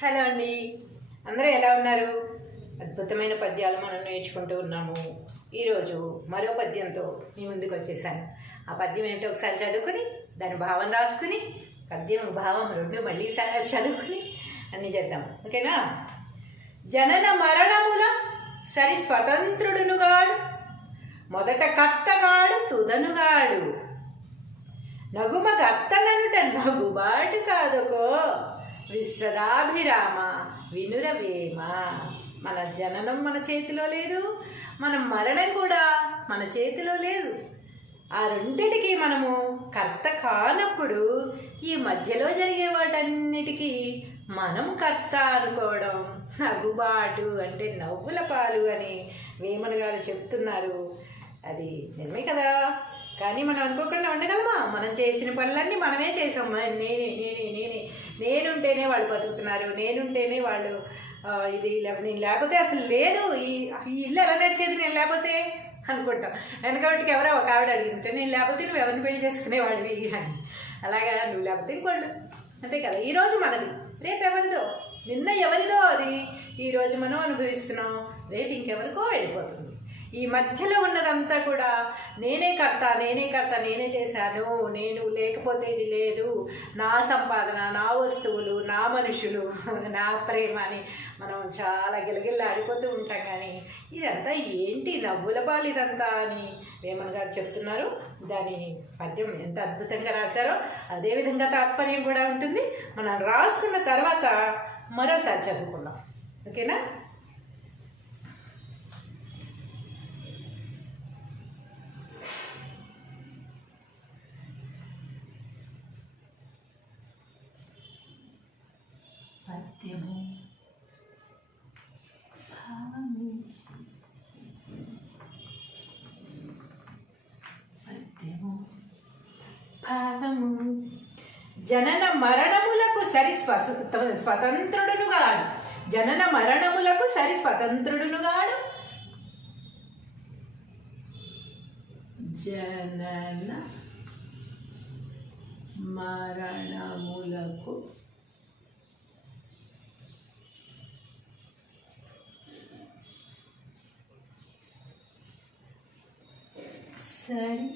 Hello అండి, అందరూ ఎలా ఉన్నారు? అద్భుతమైన పద్యాలు మనం నేర్చుకుంటూ ఉన్నాము. ఈరోజు మరో పద్యంతో మీ ముందుకు వచ్చేసాను. ఆ పద్యం ఏంటో ఒకసారి చదువుకుని దాని భావం రాసుకుని పద్యం భావం రెండు మళ్ళీ చదువుకుని అన్నీ చేద్దాం, ఓకేనా? జనన మరణముల సరి స్వతంత్రుడునుగాడు, మొదట కర్తగాడు తుదనుగాడు, నగుమ గర్తననుట నగుబాటు కాదుకో, విశ్వదాభిరామ వినురవేమ. మన జననం మన చేతిలో లేదు, మన మరణం కూడా మన చేతిలో లేదు. ఆ రెండిటికి మనము కర్త కానప్పుడు ఈ మధ్యలో జరిగే వాటన్నిటికీ మనం కర్త అనుకోవడం నగుబాటు అంటే నవ్వుల పాలు అని వేమన గారు చెప్తున్నారు. అది నిజమే కదా, కానీ మనం అనుకోకుండా ఉండగలమా? మనం చేసిన పనులన్నీ మనమే చేసాం. నేనే నేనే నేనే నేనుంటేనే వాళ్ళు బతుకుతున్నారు, నేనుంటేనే వాళ్ళు ఇది నేను లేకపోతే అసలు లేదు, ఈ ఇల్లు ఎలా నడిచేది నేను లేకపోతే అనుకుంటాం. వెనకబట్టికి ఎవరో ఒక ఆవిడ అడిగింది, నేను లేకపోతే నువ్వు ఎవరిని పెళ్లి చేసుకునేవాడివి అని. అలాగా నువ్వు లేకపోతే ఇంకోళ్ళు, అంతే కదా. ఈరోజు మనది, రేపు ఎవరిదో, నిన్న ఎవరిదో అది ఈరోజు మనం అనుభవిస్తున్నాం, రేపు ఇంకెవరికో వెళ్ళిపోతుంది. ఈ మధ్యలో ఉన్నదంతా కూడా నేనే కర్త నేనే చేశాను, నేను లేకపోతే ఇది లేదు, నా సంపాదన, నా వస్తువులు, నా మనుషులు, నా ప్రేమ అని మనం చాలా గిలగిల్లాడిపోతూ ఉంటాం. కానీ ఇదంతా ఏంటి నవ్వుల పాలు ఇదంతా అని వేమన్ గారు చెప్తున్నారు. దాని పద్యం ఎంత అద్భుతంగా రాశారో అదేవిధంగా తాత్పర్యం కూడా ఉంటుంది. మనం రాసుకున్న తర్వాత మరోసారి చదువుకుందాం, ఓకేనా? పద్యము భావము, పద్యము భావము. జనన మరణములకు సరి స్వతంత్రుడునుగాడు, జనన మరణములకు సరి స్వతంత్రుడునుగాడు, జనన మరణములకు సరి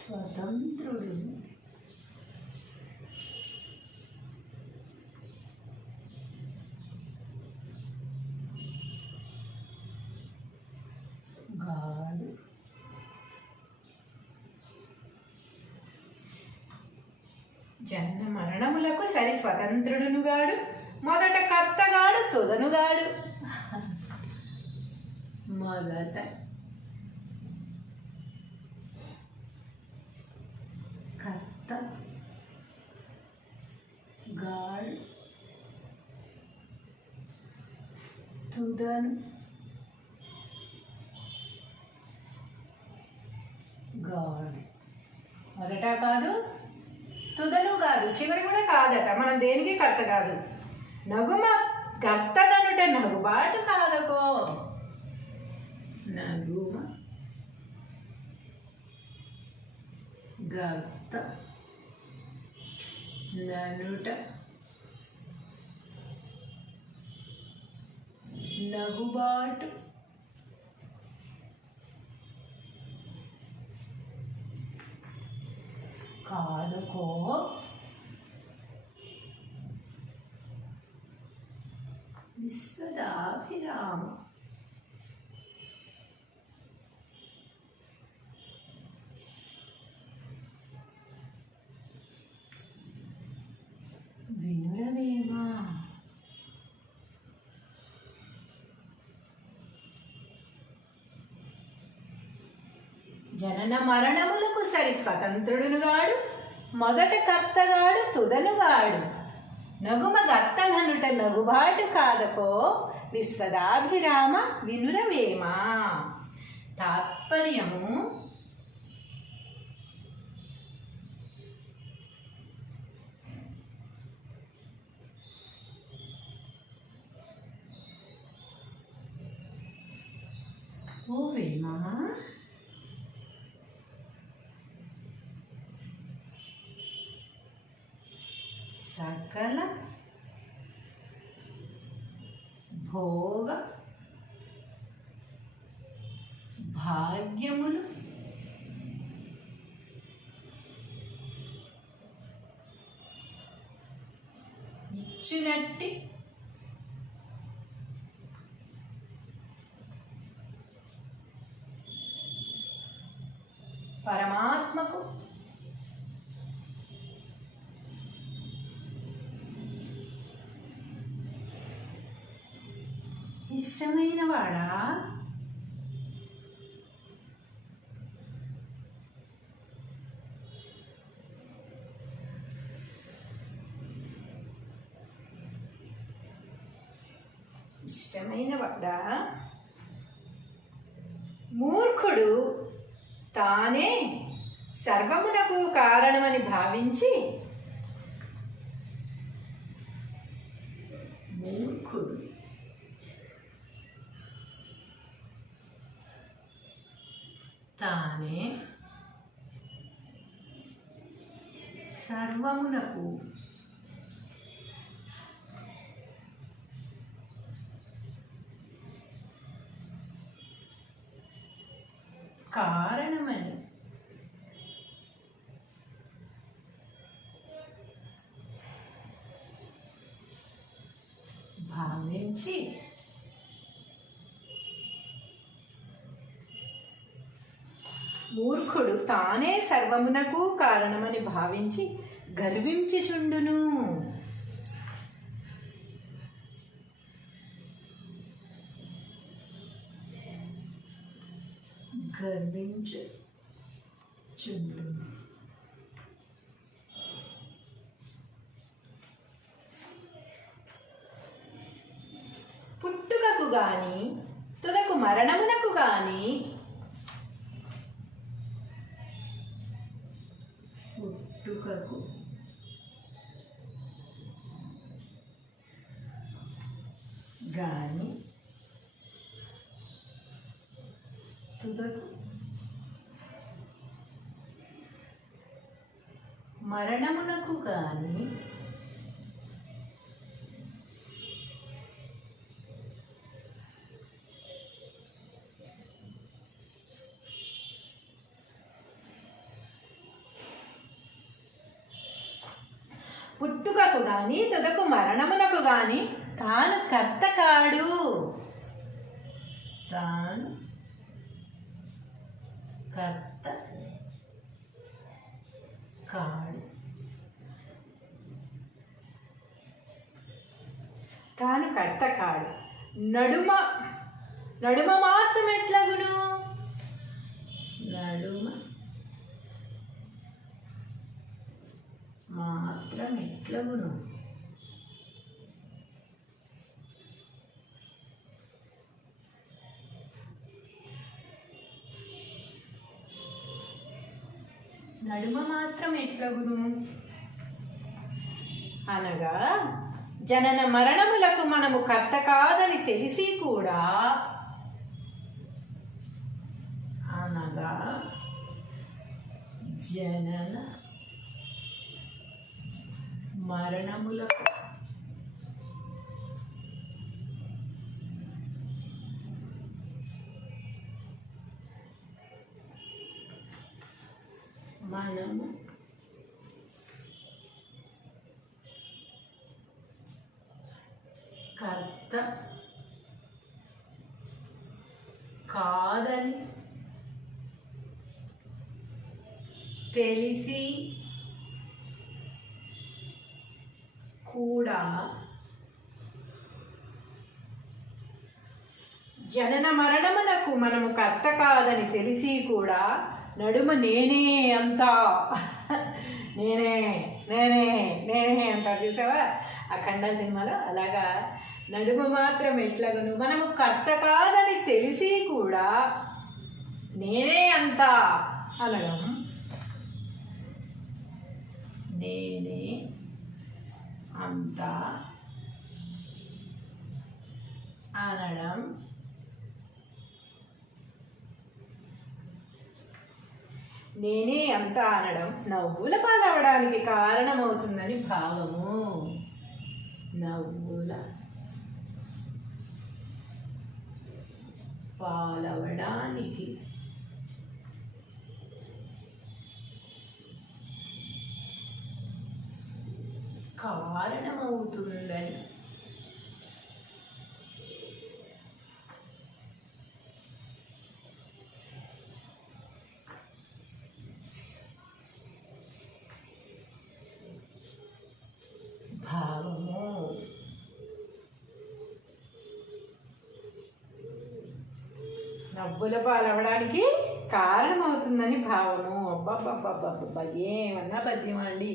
స్వతంత్రుడు గాడు, జన్మ మరణములకు సరి స్వతంత్రుడునుగాడు, మొదట కర్తగాడు తుదనుగాడు. మొదట కర్త గాడు తుదను గాడు. మొదట కాదు, తుదను కాదు, చివరి కూడా కాదట. మనం దేనికి కర్త కాదు. నగుమ గర్తననుట నగుబాటు కాదకో, నగుమ గర్త ననుట నగుబాటు కాదుకో, విశ్వదాభిరామ వినురవేమ. జనన మరణములకు సరి స్వతంత్రుడునుగాడు, మొదట కర్తగాడు తుదనుగాడు, నగుమ గర్తననుట నగుబాటు కాదకో, విశ్వదాభిరామ వినురవేమ. తాత్పర్యము ఓ వేమ, సకల భోగ భాగ్యములు ఇచ్చినట్టి పరమాత్మకు ఇష్టమైన వాడా ఇష్టమైన వాడా మూర్ఖుడు తానే సర్వమునకు కారణమని భావించి మూర్ఖుడు తానే సర్వమునకు కారణమని భావించి మూర్ఖుడు తానే సర్వమునకు కారణమని భావించి గర్వించుచుండును. గర్వించుచుండును. పుట్టుకకు గాని తుదకు మరణమునకు గాని పుట్టుకకు గాని తుదకు మరణమునకు గాని పుట్టుకకు గాని తుదకు మరణమునకు గాని తాను కర్త కాడు. తాను కర్త కాడు. తాను కర్త కాడు. నడుమ మాత్రం ఎట్లగును? నడుమ మాత్రం ఎట్లగును? నడుమ మాత్రం ఎట్లగును అనగా జనన మరణములకు మనము కర్త కాదని తెలిసి కూడా అనగా జనన మరణములకు మనము కర్త కాదని తెలిసి కూడా జనన మరణములకు మనము కర్త కాదని తెలిసి కూడా నడుమ నేనే అంతా నేనే నేనే నేనే అంటారు చూసావా అఖండ సినిమాలో. అలాగా నడుమ మాత్రం ఎట్లగను మనము కర్త కాదని తెలిసి కూడా నేనే అంతా అనడం, నేనే అంతా అనడం నేనే అంతా అనడం నవ్వుల పాలవడానికి కారణమవుతుందని భావము. నవ్వుల పాలవడానికి కారణమవుతుందని భావము. నవ్వుల పాలవడానికి కారణమవుతుందని భావము. అబ్బబ్బబ్బబ్బబ్బా, ఏమన్నా పద్యం అండి.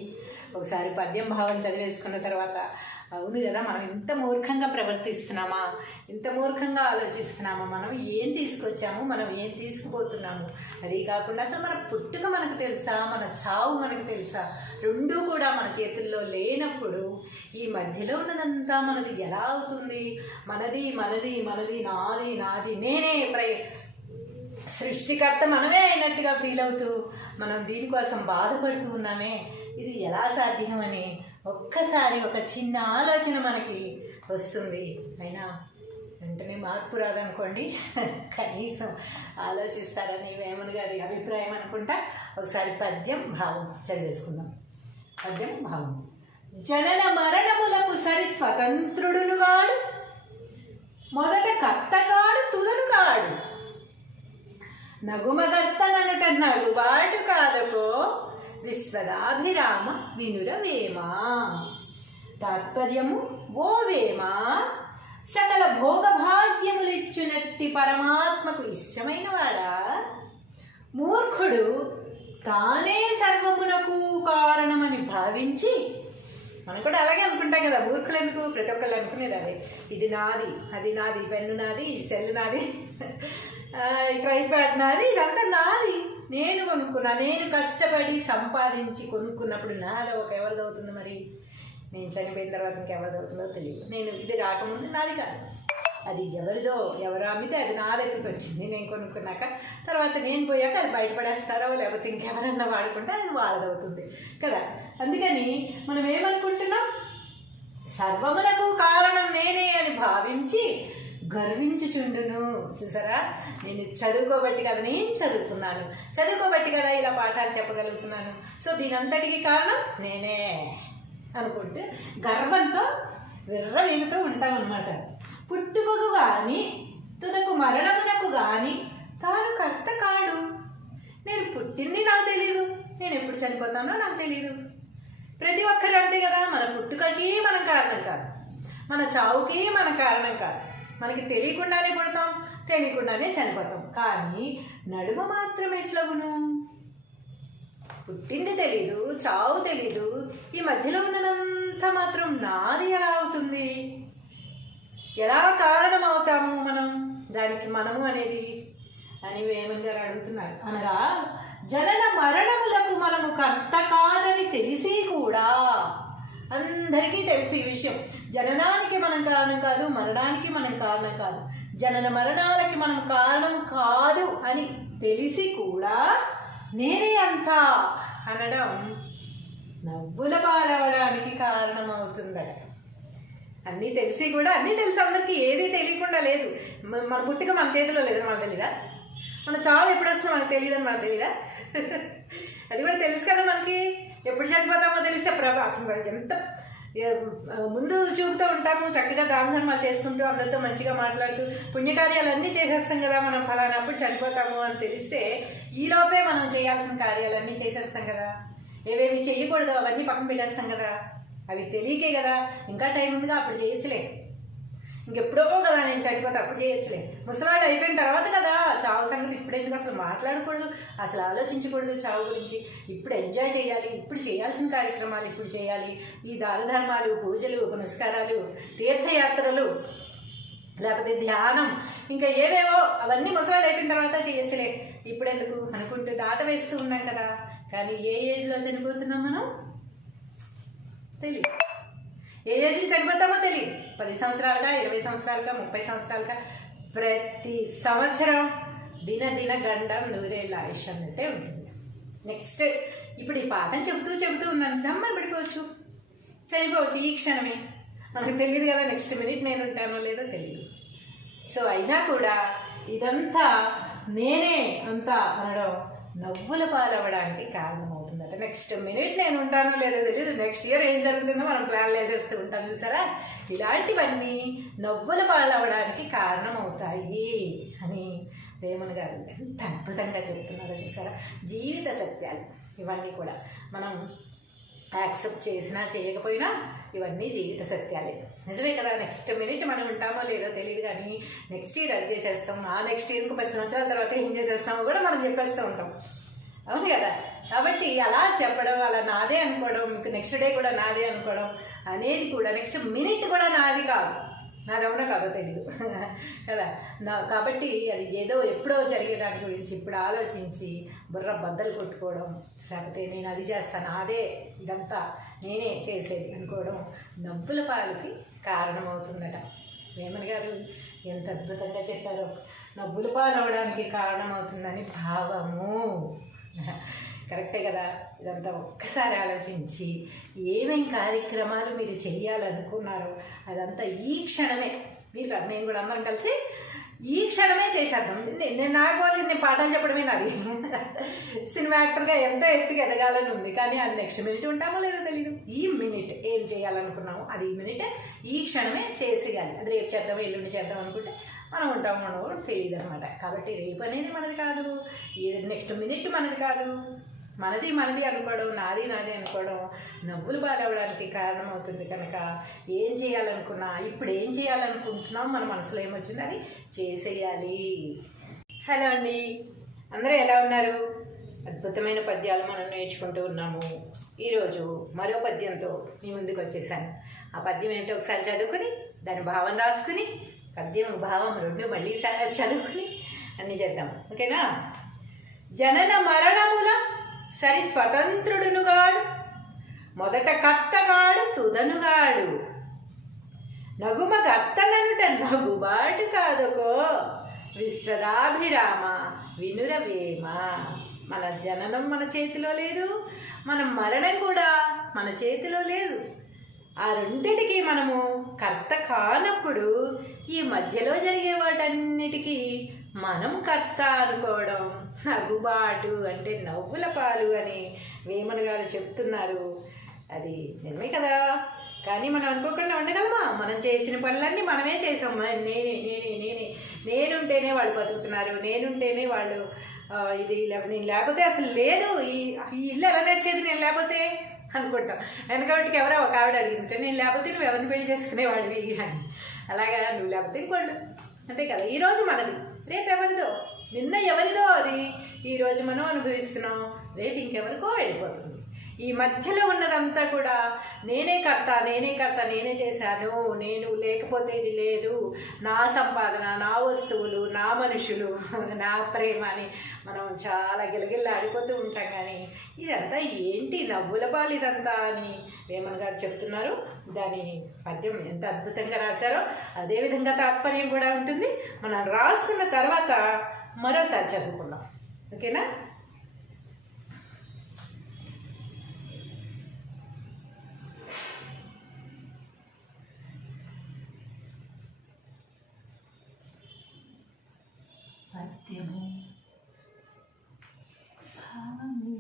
ఒకసారి పద్యం భావం చదివేసుకున్న తర్వాత అవును కదా, మనం ఇంత మూర్ఖంగా ప్రవర్తిస్తున్నామా, ఇంత మూర్ఖంగా ఆలోచిస్తున్నామా, మనం ఏం తీసుకొచ్చాము, మనం ఏం తీసుకుపోతున్నాము. అది కాకుండా అసలు మన పుట్టుక మనకు తెలుసా, మన చావు మనకు తెలుసా? రెండూ కూడా మన చేతుల్లో లేనప్పుడు ఈ మధ్యలో ఉన్నదంతా మనది ఎలా అవుతుంది? మనది మనది మనది, నాది నాది, నేనే సృష్టికర్త మనమే అయినట్టుగా ఫీల్ అవుతూ మనం దీనికోసం బాధపడుతూ ఉన్నామే. ఇది ఎలా సాధ్యమని ఒక్కసారి ఒక చిన్న ఆలోచన మనకి వస్తుంది. అయినా వెంటనే మార్పు రాదనుకోండి, కనీసం ఆలోచిస్తారని వేమన గారి అభిప్రాయం అనుకుంటా. ఒకసారి పద్యం భావం చదివేసుకుందాం. పద్యం భావం. జనన మరణములకు సరి స్వతంత్రుడునుగాడు, మొదట కర్తగాడు తుదను కాడు, నగుమగర్తననుట నగుబాటు కాదకో, విశ్వదాభిరామ వినురవేమా. తాత్పర్యము, ఓ వేమ, సకల భోగభాగ్యములిచ్చునట్టి పరమాత్మకు ఇష్టమైన వాడా, మూర్ఖుడు తానే సర్వమునకు కారణమని భావించి, మనం కూడా అలాగే అనుకుంటాం కదా, మూర్ఖులు ఎందుకు, ప్రతి ఒక్కళ్ళు అనుకునేది అదే, ఇది నాది, అది నాది, పెన్ను నాది, ఈ సెల్ నాది, ట్రైప్యాడ్ నాది, ఇదంతా నాది, నేను కొనుక్కున్నా, నేను కష్టపడి సంపాదించి కొనుక్కున్నప్పుడు నాది ఒక ఎవరిది అవుతుంది? మరి నేను చనిపోయిన తర్వాత ఇంకెవరిది అవుతుందో తెలియదు. నేను ఇది రాకముందు నాది కాదు, అది ఎవరిదో, ఎవరు అమ్మితే అది నా దగ్గరికి వచ్చింది, నేను కొనుక్కున్నాక. తర్వాత నేను పోయాక అది బయటపడేస్తారో లేకపోతే ఇంకెవరన్నా వాడుకుంటే అది వాళ్ళదవుతుంది కదా. అందుకని మనం ఏమనుకుంటున్నాం, సర్వమునకు కారణం నేనే అని భావించి గర్వించుచుండును. చూసారా, నేను చదువుకోబట్టి కదా, నేను చదువుకున్నాను, చదువుకోబట్టి కదా ఇలా పాఠాలు చెప్పగలుగుతున్నాను, సో దీనంతటికి కారణం నేనే అనుకుంటే గర్వంతో విర్రవీగుతూ ఉంటామన్నమాట. పుట్టుకకు కానీ తుదకు మరణమునకు కానీ తాను కర్త కాడు. నేను పుట్టింది నాకు తెలీదు, నేను ఎప్పుడు చనిపోతానో నాకు తెలీదు. ప్రతి ఒక్కరు అంతే కదా, మన పుట్టుకకి మనం కారణం కాదు, మన చావుకి మన కారణం కాదు. మనకి తెలియకుండానే పుడతాం, తెలియకుండానే చనిపోతాం. కానీ నడుమ మాత్రం ఎట్లగును? పుట్టింది తెలీదు, చావు తెలీదు, ఈ మధ్యలో ఉన్నదంతా మాత్రం నాది ఎలా అవుతుంది? ఎలా కారణం అవుతాము మనం దానికి, మనము అనేది అని వేమన గారు అడుగుతున్నారు. అనగా జనన మరణములకు మనము కర్త కాదని తెలిసి కూడా, అందరికీ తెలిసి ఈ విషయం, జననానికి మనం కారణం కాదు, మరణానికి మనం కారణం కాదు, జనన మరణాలకి మనం కారణం కాదు అని తెలిసి కూడా నేనే అంతా అనడం నవ్వుల పాలవడానికి కారణమవుతుందట. అన్నీ తెలిసి కూడా, అన్నీ తెలిసి అందరికీ ఏది తెలియకుండా లేదు. మన పుట్టుక మన చేతిలో లేదని మనకు తెలీదా? మన చావు ఎప్పుడు వస్తుందో మనకు తెలియదని మనకు తెలీదా? అది కూడా తెలుసు కదా మనకి, ఎప్పుడు చనిపోతామో తెలిస్తే అసలు ఎంత ముందు చూపుతూ ఉంటాము. చక్కగా దాన ధర్మాలు చేసుకుంటూ అందరితో మంచిగా మాట్లాడుతూ పుణ్యకార్యాలన్నీ చేసేస్తాం కదా. మనం ఫలానప్పుడు చనిపోతాము అని తెలిస్తే ఈలోపే మనం చేయాల్సిన కార్యాలన్నీ చేసేస్తాం కదా. ఏవేవి చెయ్యకూడదు అవన్నీ పక్కన పెట్టేస్తాం కదా. అవి తెలియకే కదా, ఇంకా టైం ఉందిగా, అప్పుడు చేయొచ్చులే, ఇంకెప్పుడో కదా నేను చనిపోతే అప్పుడు చేయొచ్చులే, ముసలాళ్ళు అయిపోయిన తర్వాత కదా చావు సంగతి, ఇప్పుడు ఎందుకు అసలు మాట్లాడకూడదు, అసలు ఆలోచించకూడదు చావు గురించి, ఇప్పుడు ఎంజాయ్ చేయాలి, ఇప్పుడు చేయాల్సిన కార్యక్రమాలు ఇప్పుడు చేయాలి, ఈ దాన ధర్మాలు, పూజలు, పునస్కారాలు, తీర్థయాత్రలు, లేకపోతే ధ్యానం, ఇంకా ఏవేవో అవన్నీ ముసలాళ్ళు అయిపోయిన తర్వాత చేయొచ్చులే, ఇప్పుడెందుకు అనుకుంటూ దాట వేస్తూ ఉన్నాం కదా. కానీ ఏ ఏజ్లో చనిపోతున్నాం మనం తెలియదు, ఏ ఏజ్కి చనిపోతామో తెలియదు. 10 సంవత్సరాలుగా, 20 సంవత్సరాలుగా, 30 సంవత్సరాలుగా, ప్రతి సంవత్సరం దిన దిన గండం నూరేళ్ళ ఆయుష్ అన్నట్టే ఉంటుంది. నెక్స్ట్ ఇప్పుడు ఈ పాఠం చెబుతూ ఉన్నాను, గమ్మని పడిపోవచ్చు, చనిపోవచ్చు ఈ క్షణమే. మనకు తెలియదు కదా నెక్స్ట్ మినిట్ నేను ఉంటానో లేదో తెలియదు. సో అయినా కూడా ఇదంతా నేనే అంతా అనడం నవ్వుల పాలవ్వడానికి కారణమవుతుందట. నెక్స్ట్ మినిట్ నేను ఉంటానో లేదో తెలియదు, నెక్స్ట్ ఇయర్ ఏం జరుగుతుందో మనం ప్లాన్లు వేసేస్తూ ఉంటాం చూసారా. ఇలాంటివన్నీ నవ్వుల పాలవ్వడానికి కారణమవుతాయి అని వేమన గారు ఎంత అద్భుతంగా చెబుతున్నారో చూసారా. జీవిత సత్యాలు ఇవన్నీ కూడా మనం యాక్సెప్ట్ చేసినా చేయకపోయినా ఇవన్నీ జీవిత సత్యాలే. నిజమే కదా, నెక్స్ట్ మినిట్ మనం ఉంటామో లేదో తెలియదు, కానీ నెక్స్ట్ ఇయర్ అది చేసేస్తాం, ఆ నెక్స్ట్ ఇయర్ ఇంకో 10 సంవత్సరాల తర్వాత ఏం చేసేస్తామో కూడా మనం చెప్పేస్తూ ఉంటాం. అవును కదా. కాబట్టి అలా చెప్పడం, అలా నాదే అనుకోవడం, ఇంక నెక్స్ట్ డే కూడా నాదే అనుకోవడం అనేది కూడా నెక్స్ట్ మినిట్ కూడా నాది కాదు, నాదెవరో కాదో తెలీదు కదా. కాబట్టి అది ఏదో ఎప్పుడో జరిగే దాని గురించి ఇప్పుడు ఆలోచించి బుర్ర బద్దలు కొట్టుకోవడం, లేకపోతే నేను అది చేస్తాను, అదే ఇదంతా నేనే చేసేది అనుకోవడం నవ్వుల పాలకి కారణమవుతుందట. వేమన గారు ఎంత అద్భుతంగా చెప్పారో, నవ్వుల పాలు అవడానికి కారణమవుతుందని భావము. కరెక్టే కదా. ఇదంతా ఒక్కసారి ఆలోచించి ఏమేం కార్యక్రమాలు మీరు చేయాలనుకున్నారో అదంతా ఈ క్షణమే, మీరు కాదు నేను కూడా అందరం కలిసి ఈ క్షణమే చేసేద్దాం. నేను నాకు వాళ్ళు నేను పాఠాలు చెప్పడమే నాది. సినిమా యాక్టర్గా ఎంతో ఎత్తుకు ఎదగాలని ఉంది, కానీ అది నెక్స్ట్ మినిట్ ఉంటామో లేదో తెలీదు. ఈ మినిట్ ఏం చేయాలనుకున్నామో అది ఈ మినిట్ ఈ క్షణమే చేసేయాలి. అది రేపు చేద్దాం ఎల్లుండి చేద్దాం అనుకుంటే మనం ఉంటామో కూడా తెలియదు అనమాట. కాబట్టి రేపు అనేది మనది కాదు, ఈ నెక్స్ట్ మినిట్ మనది కాదు, మనది అనుకోవడం, నాది అనుకోవడం నవ్వులు పాలవడానికి కారణమవుతుంది. కనుక ఏం చేయాలనుకున్నా, ఇప్పుడు ఏం చేయాలనుకుంటున్నాం, మన మనసులో ఏమొచ్చిందో అది చేసేయాలి. హలో అండి, అందరూ ఎలా ఉన్నారు? అద్భుతమైన పద్యాలు మనం నేర్చుకుంటూ ఉన్నాము. ఈరోజు మరో పద్యంతో మీ ముందుకు వచ్చేసాను. ఆ పద్యం ఏంటో ఒకసారి చదువుకుని దాని భావం రాసుకుని పద్యం భావం రెండు మళ్ళీ చదువుకుని అన్నీ చేద్దాం, ఓకేనా? జనన మరణముల సరి స్వతంత్రుడునుగాడు, మొదట కర్తగాడు తుదనుగాడు, నగుమ గర్తననుట నగుబాటు కాదుకో, విశ్వదాభిరామ వినురవేమ. మన జననం మన చేతిలో లేదు, మన మరణం కూడా మన చేతిలో లేదు. ఆ రెండిటికి మనము కర్త కానప్పుడు ఈ మధ్యలో జరిగే వాటన్నిటికీ మనం కర్త అనుకోవడం నగుబాటు అంటే నవ్వుల పాలు అని వేమన గారు చెప్తున్నారు. అది నిజమే కదా. కానీ మనం అనుకోకుండా ఉండగలమా? మనం చేసిన పనులన్నీ మనమే చేసాం. నేనుంటేనే వాళ్ళు బతుకుతున్నారు, నేనుంటేనే వాళ్ళు ఇది నేను లేకపోతే అసలు లేదు, ఈ ఇల్లు ఎలా నడిచేది నేను లేకపోతే అనుకుంటాం. వెనకబట్టికి ఎవరో ఒక ఆవిడ అడిగింది, నేను లేకపోతే నువ్వు ఎవరిని పెళ్లి చేసుకునేవాడివి అని. అలాగా నువ్వు లేకపోతే ఇంకోళ్ళు, అంతే కదా. ఈరోజు మనది, రేపు ఎవరిదో, నిన్న ఎవరిదో అది ఈరోజు మనం అనుభవిస్తున్నాం, రేపు ఇంకెవరికో వెళ్ళిపోతుంది. ఈ మధ్యలో ఉన్నదంతా కూడా నేనే కర్త నేనే చేశాను, నేను లేకపోతే ఇది లేదు, నా సంపాదన, నా వస్తువులు, నా మనుషులు, నా ప్రేమ అని మనం చాలా గిలగిల్లాడిపోతూ ఉంటాం. కానీ ఇదంతా ఏంటి నవ్వుల పాలు ఇదంతా అని వేమన గారు చెప్తున్నారు. దాని పద్యం ఎంత అద్భుతంగా రాశారో అదేవిధంగా తాత్పర్యం కూడా ఉంటుంది. మనం రాసుకున్న తర్వాత మరోసారి చదువుకుందాం, ఓకేనా? పద్యము భావము,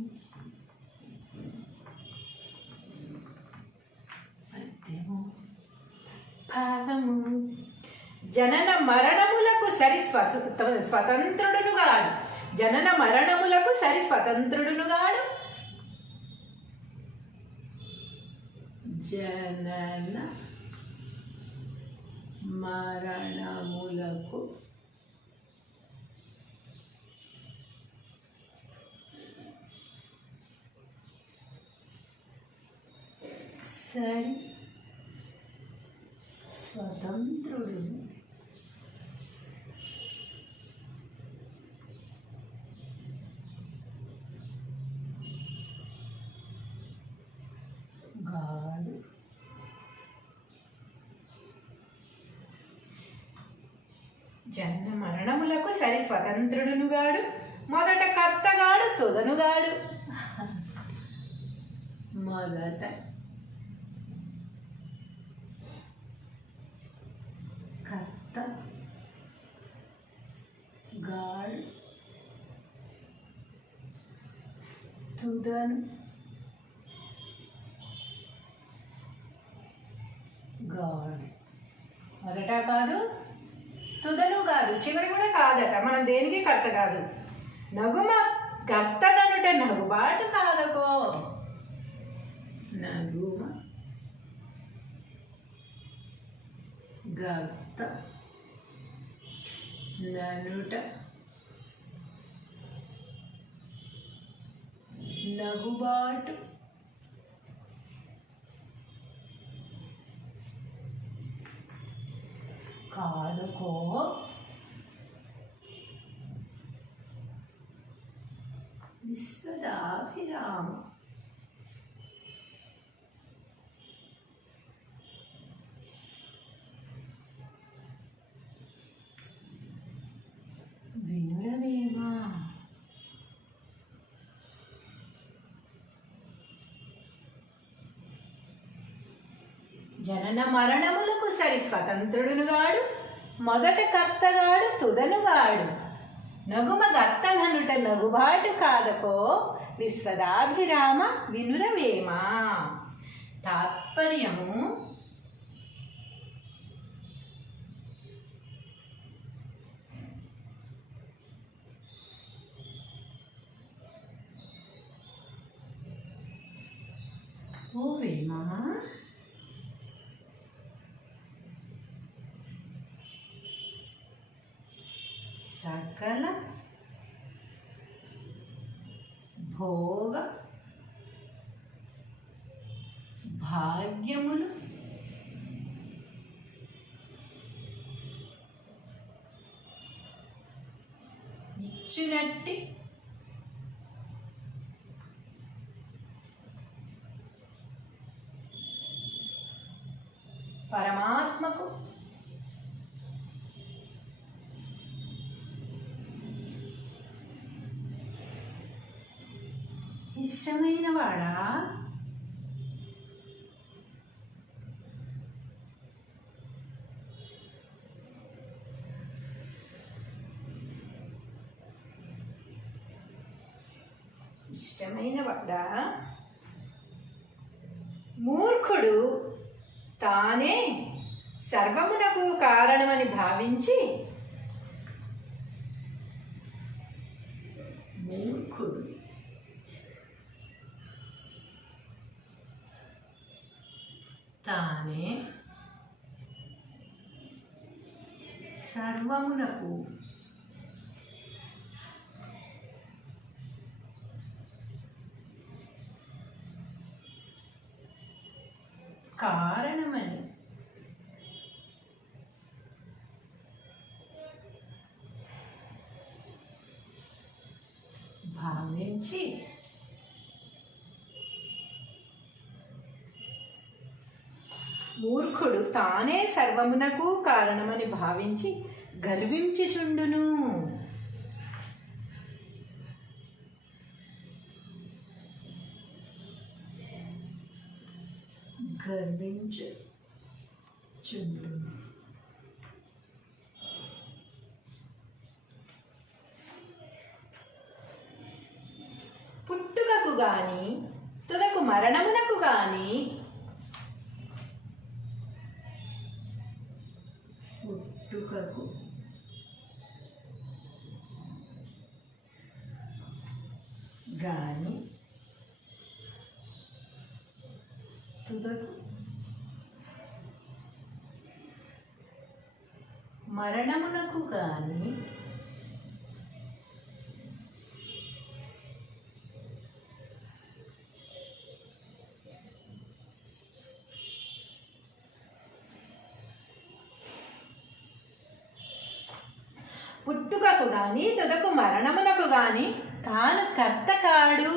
పద్యము భావము. జనన మరణములకు సరి స్వతంత్రుడునుగాడు, జనన మరణములకు సరి స్వతంత్రుడునుగాడు, జనన మరణములకు సరి స్వతంత్రుడు గాడు, జన్మ మరణములకు సరి స్వతంత్రుడునుగాడు, మొదట కర్తగాడు తుదనుగాడు. మొదట కర్త గాడ్ తుదన్ గాడ్. మొదట కాదు, తుదను కాదు, చివరి కూడా కాదట. మనం దేనికి కర్త కాదు. నగుమ గర్తననుట నగుబాటు కాదకో. నగుమ గర్త ననుట నగుబాటు కాదుకో. విశ్వదాభిరామ. వినురవేమా. జనన మరణములకు సరి స్వతంత్రుడునుగాడు, మొదట కర్తగాడు తుదనుగాడు. నగుమ గర్తననుట నగుబాటు కాదకో. విశ్వదాభిరామ వినురవేమా. తాత్పర్యము ఓ వేమా, సకల భోగ భాగ్యములు ఇచ్చినట్టి పరమాత్మకు ఇష్టమైన వాడా. ఇష్టమైన వాడా. మూర్ఖుడు తానే సర్వమునకు కారణమని భావించి, మూర్ఖుడు తానే సర్వమునకు కారణమని భావించి మూర్ఖుడు తానే సర్వమునకు కారణమని భావించి గర్వించుచుండును. గర్వించుచుండును. పుట్టుకకు గాని తుదకు మరణమునకు గాని పుట్టుకకు గాని తుదకు మరణమునకు గాని పుట్టుకకు గాని తుదకు మరణమునకు గాని తాను కర్త కాడు.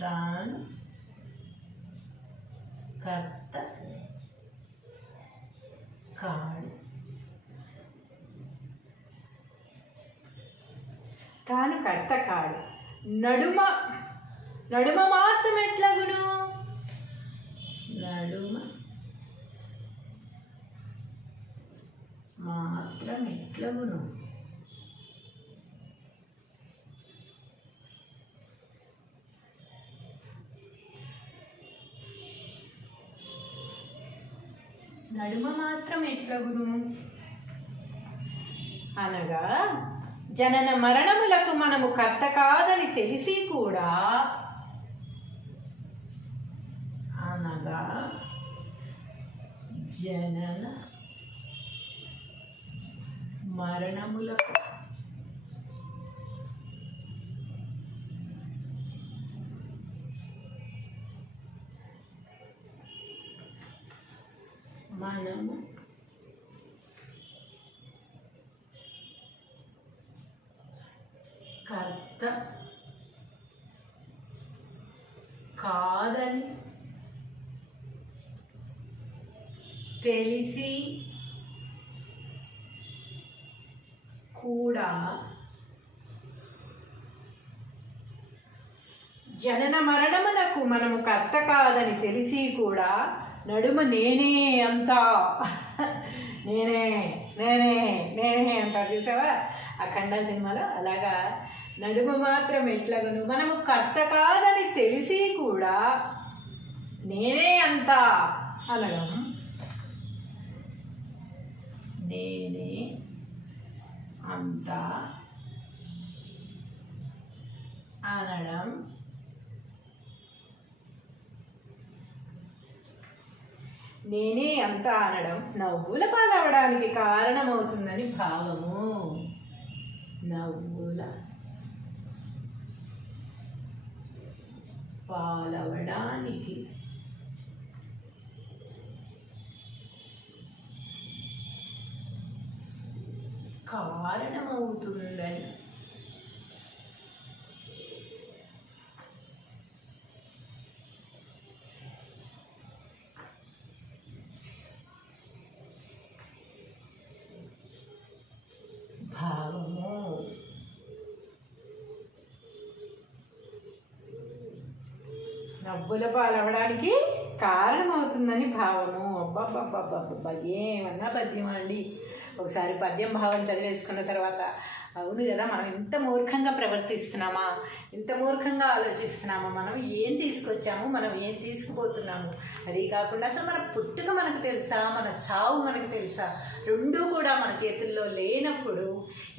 తాను కర్త కాడు. తాను కర్త కాడు. నడుమ నడుమ మాత్రం ఎట్లగును, నడుమ మాత్రం ఎట్లగును. నడుమ మాత్రం ఎట్లగును అనగా, జనన మరణములకు మనము కర్త కాదని తెలిసి కూడా, అనగా జనన మరణములకు మనము కర్త కాదని తెలిసి కూడా, జనన మరణములకు మనము కర్త కాదని తెలిసి కూడా, నడుమ నేనే అంతా, నేనే నేనే నేనే అంటారు చూసావా అఖండ సినిమాలో. అలాగా నడుమ మాత్రం ఎట్లగును, మనము కర్త కాదని తెలిసి కూడా నేనే అంతా అనడం, నేనే అంతా అనడం నేనే అంతా అనడం నవ్వుల పాలవడానికి కారణమవుతుందని భావము. నవ్వుల పాలవడానికి కారణమవుతుందని భావము. నవ్వుల పాలవడానికి కారణమవుతుందని భావము. అబ్బాబ్బాబ్బాబ్బా, ఏమన్నా పద్యం అండి. ఒకసారి పద్యం భావం చదివేసుకున్న తర్వాత అవును కదా, మనం ఇంత మూర్ఖంగా ప్రవర్తిస్తున్నామా, ఇంత మూర్ఖంగా ఆలోచిస్తున్నామా, మనం ఏం తీసుకొచ్చాము, మనం ఏం తీసుకుపోతున్నాము. అది కాకుండా అసలు మన పుట్టుక మనకు తెలుసా, మన చావు మనకు తెలుసా? రెండూ కూడా మన చేతుల్లో లేనప్పుడు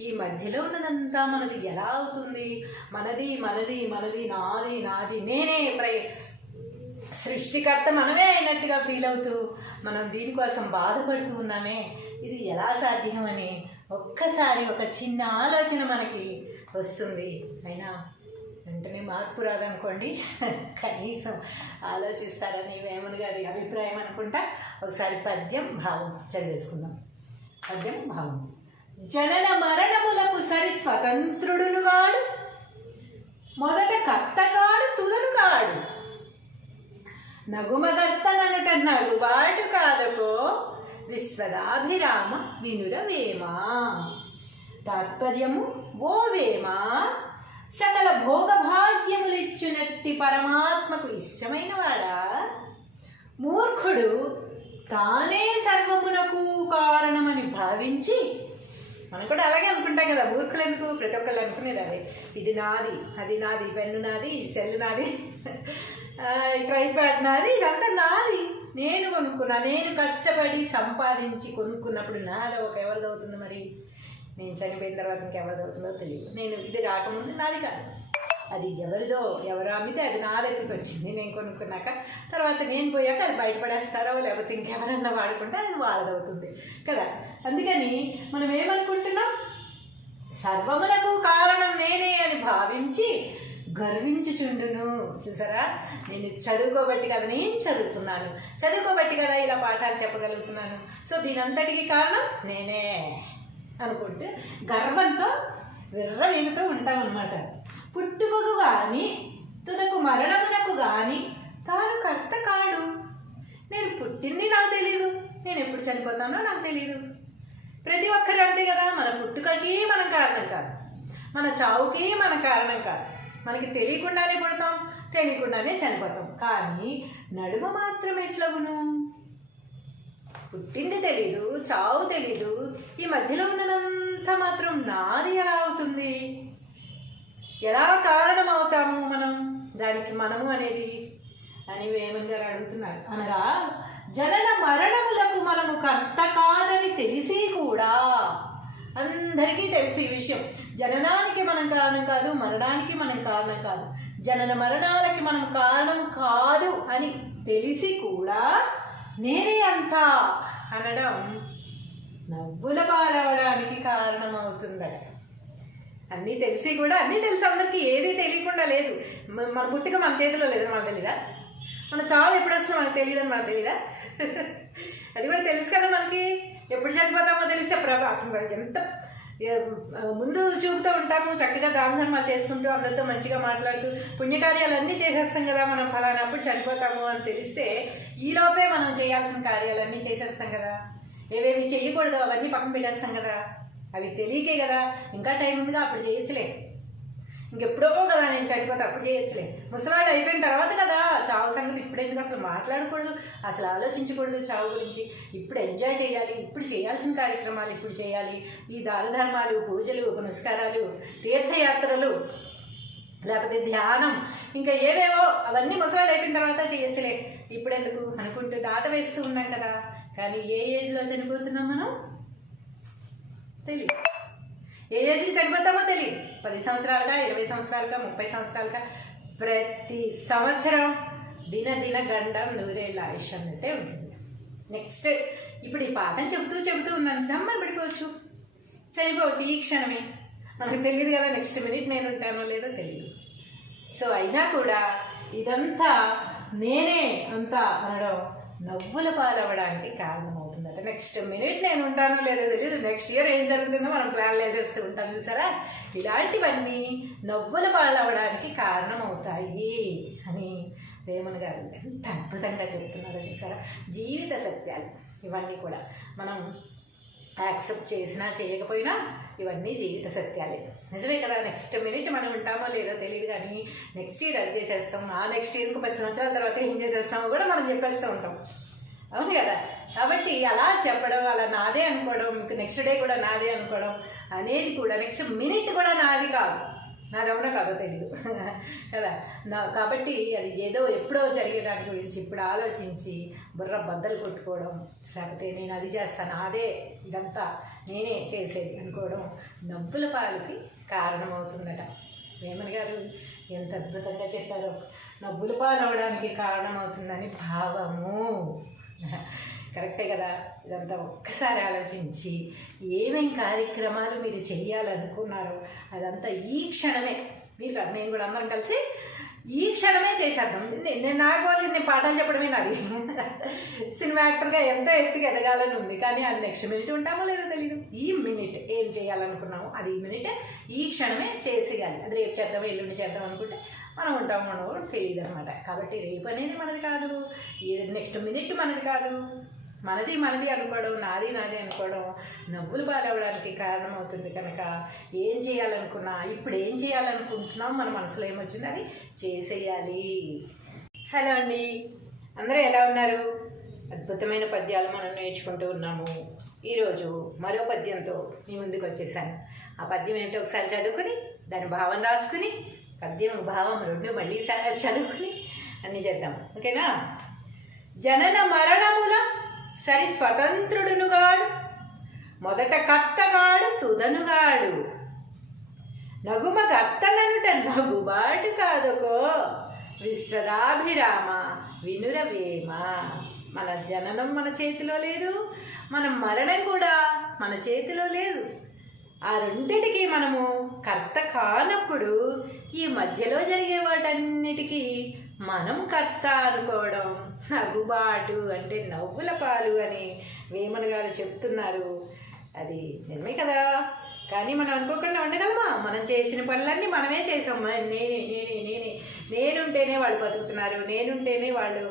ఈ మధ్యలో ఉన్నదంతా మనది ఎలా అవుతుంది? మనది మనది మనది నాది నాది నేనే సృష్టికర్త మనమే అయినట్టుగా ఫీల్ అవుతూ మనం దీనికోసం బాధపడుతూ ఉన్నామే. ఇది ఎలా సాధ్యమని ఒక్కసారి ఒక చిన్న ఆలోచన మనకి వస్తుంది. అయినా వెంటనే మార్పు రాదనుకోండి, కనీసం ఆలోచిస్తారని వేమన గారి అభిప్రాయం అనుకుంటా. ఒకసారి పద్యం భావం చదివేసుకుందాం. పద్యం భావం. జనన మరణములకు సరి స్వతంత్రుడునుగాడు, మొదట కర్తగాడు తుదను కాడు, నగుమగర్తననుట నగుబాటు కాదకో, విశ్వదాభిరామ వినురవేమా. తాత్పర్యము, ఓ వేమ, సకల భోగభాగ్యములిచ్చునట్టి పరమాత్మకు ఇష్టమైన వాడా, మూర్ఖుడు తానే సర్వమునకు కారణమని భావించి, మనం కూడా అలాగే అనుకుంటాం కదా, మూర్ఖులు ఎందుకు, ప్రతి ఒక్కళ్ళు అనుకునేది అదే, ఇది నాది, అది నాది, పెన్ను నాది, సెల్ నాది, ట్రైప్యాడ్ నాది, ఇదంతా నాది, నేను కొనుక్కున్నా, నేను కష్టపడి సంపాదించి కొనుక్కున్నప్పుడు నాది ఒక ఎవరిది అవుతుంది? మరి నేను చనిపోయిన తర్వాత ఇంకెవరిది అవుతుందో తెలియదు. నేను ఇది రాకముందు నాది కాదు, అది ఎవరిదో, ఎవరు అమ్మితే అది నా దగ్గరికి వచ్చింది, నేను కొనుక్కున్నాక. తర్వాత నేను పోయాక అది బయటపడేస్తారో లేకపోతే ఇంకెవరన్నా వాడుకుంటే అది వాళ్ళదవుతుంది కదా. అందుకని మనం ఏమనుకుంటున్నాం, సర్వమునకు కారణం నేనే అని భావించి గర్వించుచుండును. చూసారా, నేను చదువుకోబట్టి కదా, నేను చదువుకున్నాను, చదువుకోబట్టి కదా ఇలా పాఠాలు చెప్పగలుగుతున్నాను, సో దీనంతటికీ కారణం నేనే అనుకుంటే గర్వంతో విర్రవీగుతూ ఉంటామన్నమాట. పుట్టుకకు కానీ తుదకు మరణమునకు కానీ తాను కర్త కాడు. నేను పుట్టింది నాకు తెలీదు, నేను ఎప్పుడు చనిపోతానో నాకు తెలీదు. ప్రతి ఒక్కరు అంతే కదా, మన పుట్టుకకి మనం కారణం కాదు, మన చావుకి మన కారణం కాదు. మనకి తెలియకుండానే పుడతాం, తెలియకుండానే చనిపోతాం. కానీ నడుమ మాత్రం ఎట్లగును? పుట్టింది తెలీదు, చావు తెలీదు, ఈ మధ్యలో ఉన్నదంతా మాత్రం నాది ఎలా అవుతుంది? ఎలా కారణం అవుతాము మనం దానికి, మనము అనేది అని వేమన్ గారు అడుగుతున్నారు. అనగా జనన మరణములకు మనము కర్త కాదని తెలిసి కూడా, అందరికీ తెలిసి ఈ విషయం, జననానికి మనం కారణం కాదు, మరణానికి మనం కారణం కాదు, జనన మరణాలకి మనం కారణం కాదు అని తెలిసి కూడా నేనే అంతా అనడం నవ్వుల పాలవడానికి కారణమవుతుందట. అన్నీ తెలిసి కూడా, అన్నీ తెలిసి అందరికీ ఏది తెలియకుండా లేదు. మన పుట్టిక మన చేతిలో లేదని మనకు తెలీదా? మన చావు ఎప్పుడు వస్తుందో మనకు తెలియదని మనకు తెలీదా? అది కూడా తెలుసు కదా మనకి. ఎప్పుడు చనిపోతామో తెలిస్తే అసలు ఎంత ముందు చూపుతూ ఉంటాము, చక్కగా దాన ధర్మాలు చేసుకుంటూ అందరితో మంచిగా మాట్లాడుతూ పుణ్యకార్యాలన్నీ చేసేస్తాం కదా. మనం ఫలానప్పుడు చనిపోతాము అని తెలిస్తే ఈలోపే మనం చేయాల్సిన కార్యాలన్నీ చేసేస్తాం కదా. ఏవేవి చేయకూడదు అవన్నీ పక్కన పెట్టేస్తాం కదా. అవి తెలియకే కదా, ఇంకా టైం ఉందిగా, అప్పుడు చేయొచ్చులే, ఇంకెప్పుడో కదా నేను చనిపోతే అప్పుడు చేయొచ్చులే, ముసలాళ్ళు అయిపోయిన తర్వాత కదా చావు సంగతి ఇప్పుడు ఎందుకు అసలు మాట్లాడకూడదు, అసలు ఆలోచించకూడదు చావు గురించి. ఇప్పుడు ఎంజాయ్ చేయాలి, ఇప్పుడు చేయాల్సిన కార్యక్రమాలు ఇప్పుడు చేయాలి. ఈ దాన ధర్మాలు, పూజలు, పునస్కారాలు, తీర్థయాత్రలు, లేకపోతే ధ్యానం, ఇంకా ఏవేవో అవన్నీ ముసలాళ్ళు అయిపోయిన తర్వాత చేయొచ్చులే, ఇప్పుడు ఎందుకు అనుకుంటూ దాట వేస్తూ ఉన్నాం కదా. కానీ ఏ ఏజ్లో చనిపోతున్నాం మనం తెలియదు. ఏ ఏజ్కి చనిపోతామో తెలియదు. 10 సంవత్సరాలుగా, 20 సంవత్సరాలుగా, 30 సంవత్సరాలుగా, ప్రతి సంవత్సరం దిన గండం నూరేళ్ళ ఆయుష్ అన్నట్టే ఉంటుంది. నెక్స్ట్ ఇప్పుడు ఈ పాఠం చెబుతూ ఉన్నాను, గమ్మని పడిపోవచ్చు, చనిపోవచ్చు ఈ క్షణమే. మనకు తెలియదు కదా నెక్స్ట్ మినిట్ నేను ఉంటానో లేదో తెలియదు. సో అయినా కూడా ఇదంతా నేనే అంతా అనడం నవ్వుల పాలవడానికి కారణమవుతుందట. నెక్స్ట్ మినిట్ నేను ఉంటానో లేదో తెలియదు, నెక్స్ట్ ఇయర్ ఏం జరుగుతుందో మనం ప్లాన్లు వేసేస్తూ ఉంటాం చూసారా. ఇలాంటివన్నీ నవ్వుల పాలవడానికి కారణమవుతాయి అని వేమన్ గారు ఎంత అద్భుతంగా చెబుతున్నారో చూసారా. జీవిత సత్యాలు ఇవన్నీ కూడా మనం యాక్సెప్ట్ చేసినా చేయకపోయినా ఇవన్నీ జీవిత సత్యాలే. నిజమే కదా. నెక్స్ట్ మినిట్ మనం ఉంటామో లేదో తెలియదు, కానీ నెక్స్ట్ ఇయర్ అది చేసేస్తాం, ఆ నెక్స్ట్ ఇయర్కి 10 సంవత్సరాల తర్వాత ఏం చేసేస్తామో కూడా మనం చెప్పేస్తూ ఉంటాం. అవును కదా. కాబట్టి అలా చెప్పడం, అలా నాదే అనుకోవడం, ఇంకా నెక్స్ట్ డే కూడా నాదే అనుకోవడం అనేది కూడా నెక్స్ట్ మినిట్ కూడా నాది కాదు, నాదెవరో కాదో తెలియదు కదా. కాబట్టి అది ఏదో ఎప్పుడో జరిగే దాని గురించి ఇప్పుడు ఆలోచించి బుర్ర బద్దలు కొట్టుకోవడం, లేకపోతే నేను అది చేస్తాను, అదే ఇదంతా నేనే చేసేది అనుకోవడం నవ్వుల పాలకి కారణమవుతుందట. వేమన్ గారు ఎంత అద్భుతంగా చెప్పారో. నవ్వుల పాలు అవడానికి కారణమవుతుందని భావము. కరెక్టే కదా. ఇదంతా ఒక్కసారి ఆలోచించి ఏమేం కార్యక్రమాలు మీరు చేయాలనుకున్నారో అదంతా ఈ క్షణమే, మీరు నేను కూడా అందరం కలిసి ఈ క్షణమే చేసేద్దాం. నేను నా గోల్ నేను పాఠాలు చెప్పడమే నాది. సినిమా యాక్టర్గా ఎంతో ఎత్తుగా ఎదగాలని ఉంది, కానీ అది నెక్స్ట్ మినిట్ ఉంటామో లేదో తెలియదు. ఈ మినిట్ ఏం చేయాలనుకున్నామో అది ఈ మినిట్ ఈ క్షణమే చేసేయాలి. అది రేపు చేద్దాం, ఎల్లుండి చేద్దాం అనుకుంటే మనం ఉంటాము మనం తెలియదు అనమాట. కాబట్టి రేపు అనేది మనది కాదు, ఈ నెక్స్ట్ మినిట్ మనది కాదు, మనది అనుకోవడం, నాది అనుకోవడం నవ్వులు పాలవడానికి కారణమవుతుంది. కనుక ఏం చేయాలనుకున్నా, ఇప్పుడు ఏం చేయాలనుకుంటున్నాం, మన మనసులో ఏమొచ్చింది అది చేసేయాలి. హలో అండి, అందరూ ఎలా ఉన్నారు? అద్భుతమైన పద్యాలు మనం నేర్చుకుంటూ ఉన్నాము. ఈరోజు మరో పద్యంతో మీ ముందుకు వచ్చేసాను. ఆ పద్యం ఏంటో ఒకసారి చదువుకుని దాని భావం రాసుకుని పద్యం భావం రెండు మళ్ళీ చదువుకుని అన్నీ చేద్దాం, ఓకేనా? జనన మరణముల సరి స్వతంత్రుడునుగాడు, మొదట కర్తగాడు తుదనుగాడు, నగుమ కర్తననుట నగుబాటు కాదుకో, విశ్వదాభిరామ వినురవేమ. మన జననం మన చేతిలో లేదు, మన మరణం కూడా మన చేతిలో లేదు. ఆ రెండిటికి మనము కర్త కానప్పుడు ఈ మధ్యలో జరిగే వాటన్నిటికీ మనం కర్త అనుకోవడం నగుబాటు అంటే నవ్వుల పాలు అని వేమన్ గారు చెప్తున్నారు. అది నిజమే కదా. కానీ మనం అనుకోకుండా ఉండగలమా? మనం చేసిన పనులన్నీ మనమే చేసాం. నేనుంటేనే వాళ్ళు బతుకుతున్నారు, నేనుంటేనే వాళ్ళు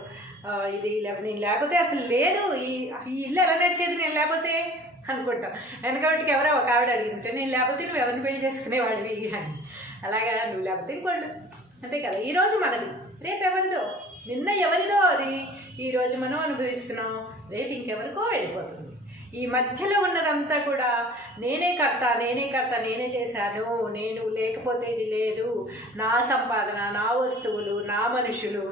ఇది నేను లేకపోతే అసలు లేదు, ఈ ఇల్లు ఎలా నడిచేది నేను లేకపోతే అనుకుంటాం. వెనకబట్టికి ఎవరో ఒక ఆవిడ అడిగింది, నేను లేకపోతే నువ్వు ఎవరిని పెళ్లి చేసుకునేవాడివి అని. అలాగా నువ్వు లేకపోతే ఇంకోళ్ళు, అంతే కదా. ఈరోజు మనది, రేపు ఎవరిదో. నిన్న ఎవరిదో అది ఈరోజు మనం అనుభవిస్తున్నాం, రేపు ఇంకెవరికో వెళ్ళిపోతుంది. ఈ మధ్యలో ఉన్నదంతా కూడా నేనే కర్త, నేనే చేశాను, నేను లేకపోతే ఇది లేదు, నా సంపాదన, నా వస్తువులు, నా మనుషులు,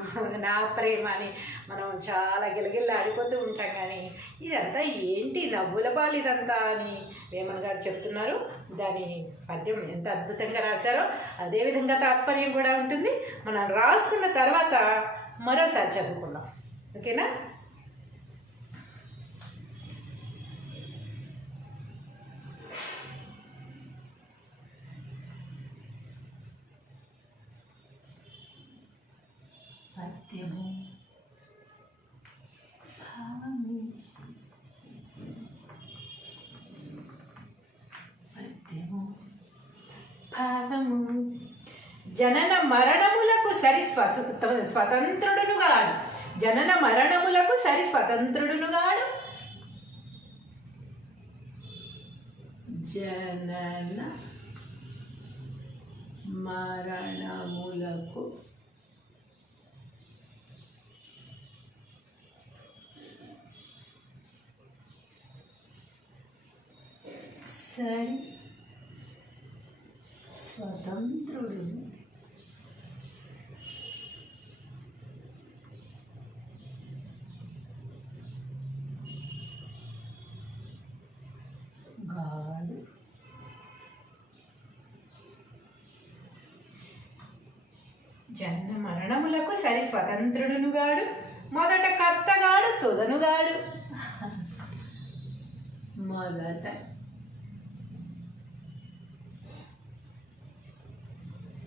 నా ప్రేమ అని మనం చాలా గిలగిల్లాడిపోతూ ఉంటాం. కానీ ఇదంతా ఏంటి నవ్వుల పాలు ఇదంతా అని వేమన్ గారు చెప్తున్నారు. దాని పద్యం ఎంత అద్భుతంగా రాశారో అదేవిధంగా తాత్పర్యం కూడా ఉంటుంది. మనం రాసుకున్న తర్వాత మరోసారి చదువుకుందాం, ఓకేనా. పద్యము భావము, పద్యము భావము. జనన మరణములకు సరి స్వతంత్రుడునుగాడు, జనన మరణములకు సరి స్వతంత్రుడునుగాడు, జనన మరణములకు సరి స్వతంత్రుడు గాడు. జన్మ మరణములకు సరి స్వతంత్రుడునుగాడు, మొదట కర్తగాడు తుదనుగాడు. మొదట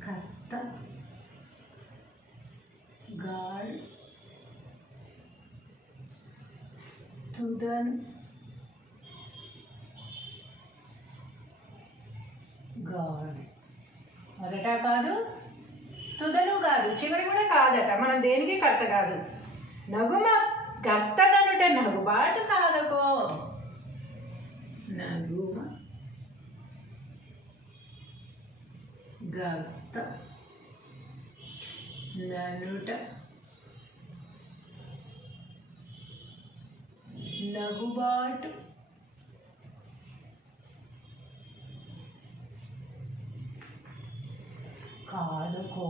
కర్త గాడు తుదను గాడు. మొదట కాదు, తుదను కాదు, చివరి కూడా కాదట. మనం దేనికి కర్త కాదు. నగుమ గర్తననుట నగుబాటు కాదకో, నగుమ గర్త ననుట నగుబాటు కాదుకో,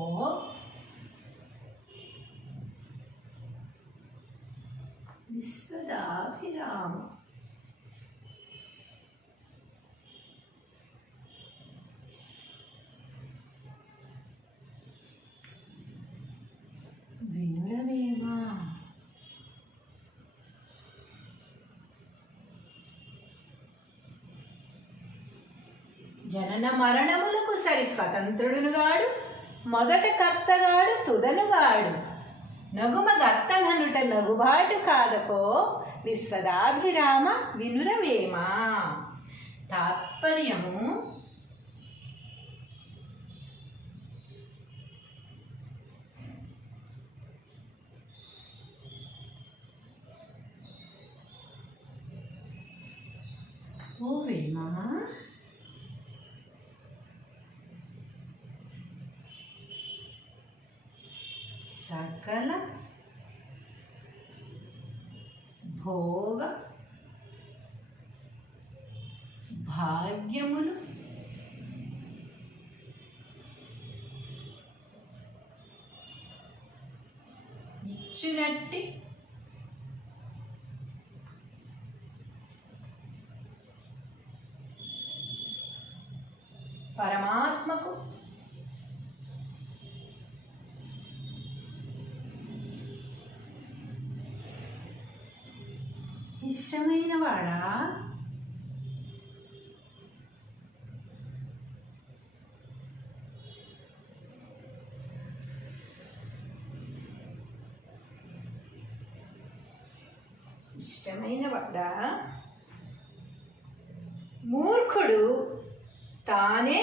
విశ్వదాభిరామ. వినురవేమా జనన మరణములకు సరి స్వతంత్రుడునుగాడు, మొదట కర్తగాడు తుదనుగాడు, నగుమ గర్తననుట నగుబాటు కాదకో, విశ్వదాభిరామ వినురవేమా. తాత్పర్యము ఓ వేమా, సకల భోగ భాగ్యములు ఇచ్చినట్టి పరమాత్మకు ఇష్టమైన వాడా, ఇష్టమైన వాడా, మూర్ఖుడు తానే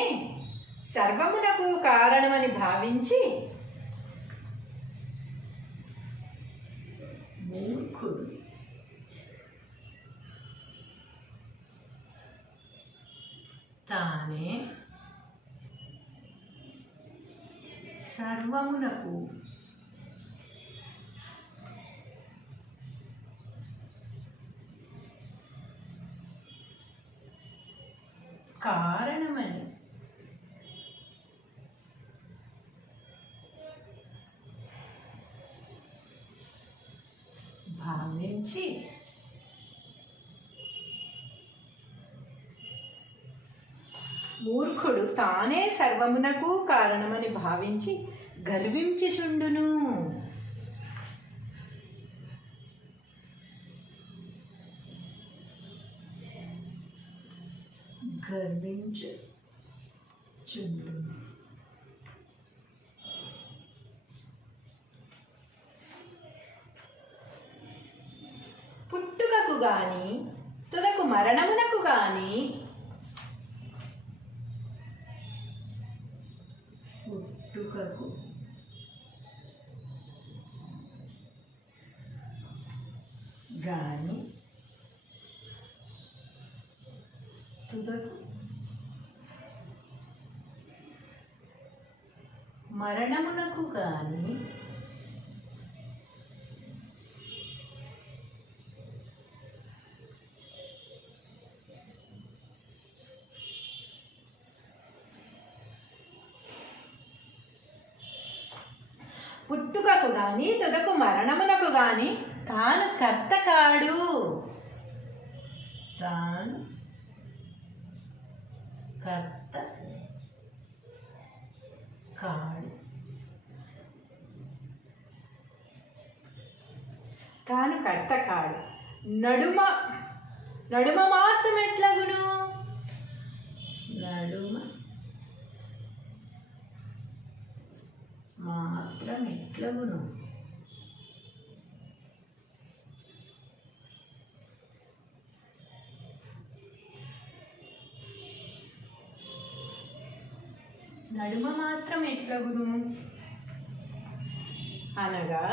సర్వమునకు కారణమని భావించి, మూర్ఖుడు తానే సర్వమునకు కారణమని భావించి మూర్ఖుడు తానే సర్వమునకు కారణమని భావించి గర్వించుచుండును. పుట్టుకకు గాని తుదకు మరణమునకు గాని పుట్టుకకు గాని తుదకు మరణమునకు గాని పుట్టుకకు గాని తుదకు మరణమునకు గాని తాను కర్త కాడు. తాను కర్త కాడు. తాను కర్త కాడు. నడుమ మాత్రం ఎట్లగును? నడుమ మాత్రం ఎట్లగును? నడుమ మాత్రం ఎట్లగును అనగా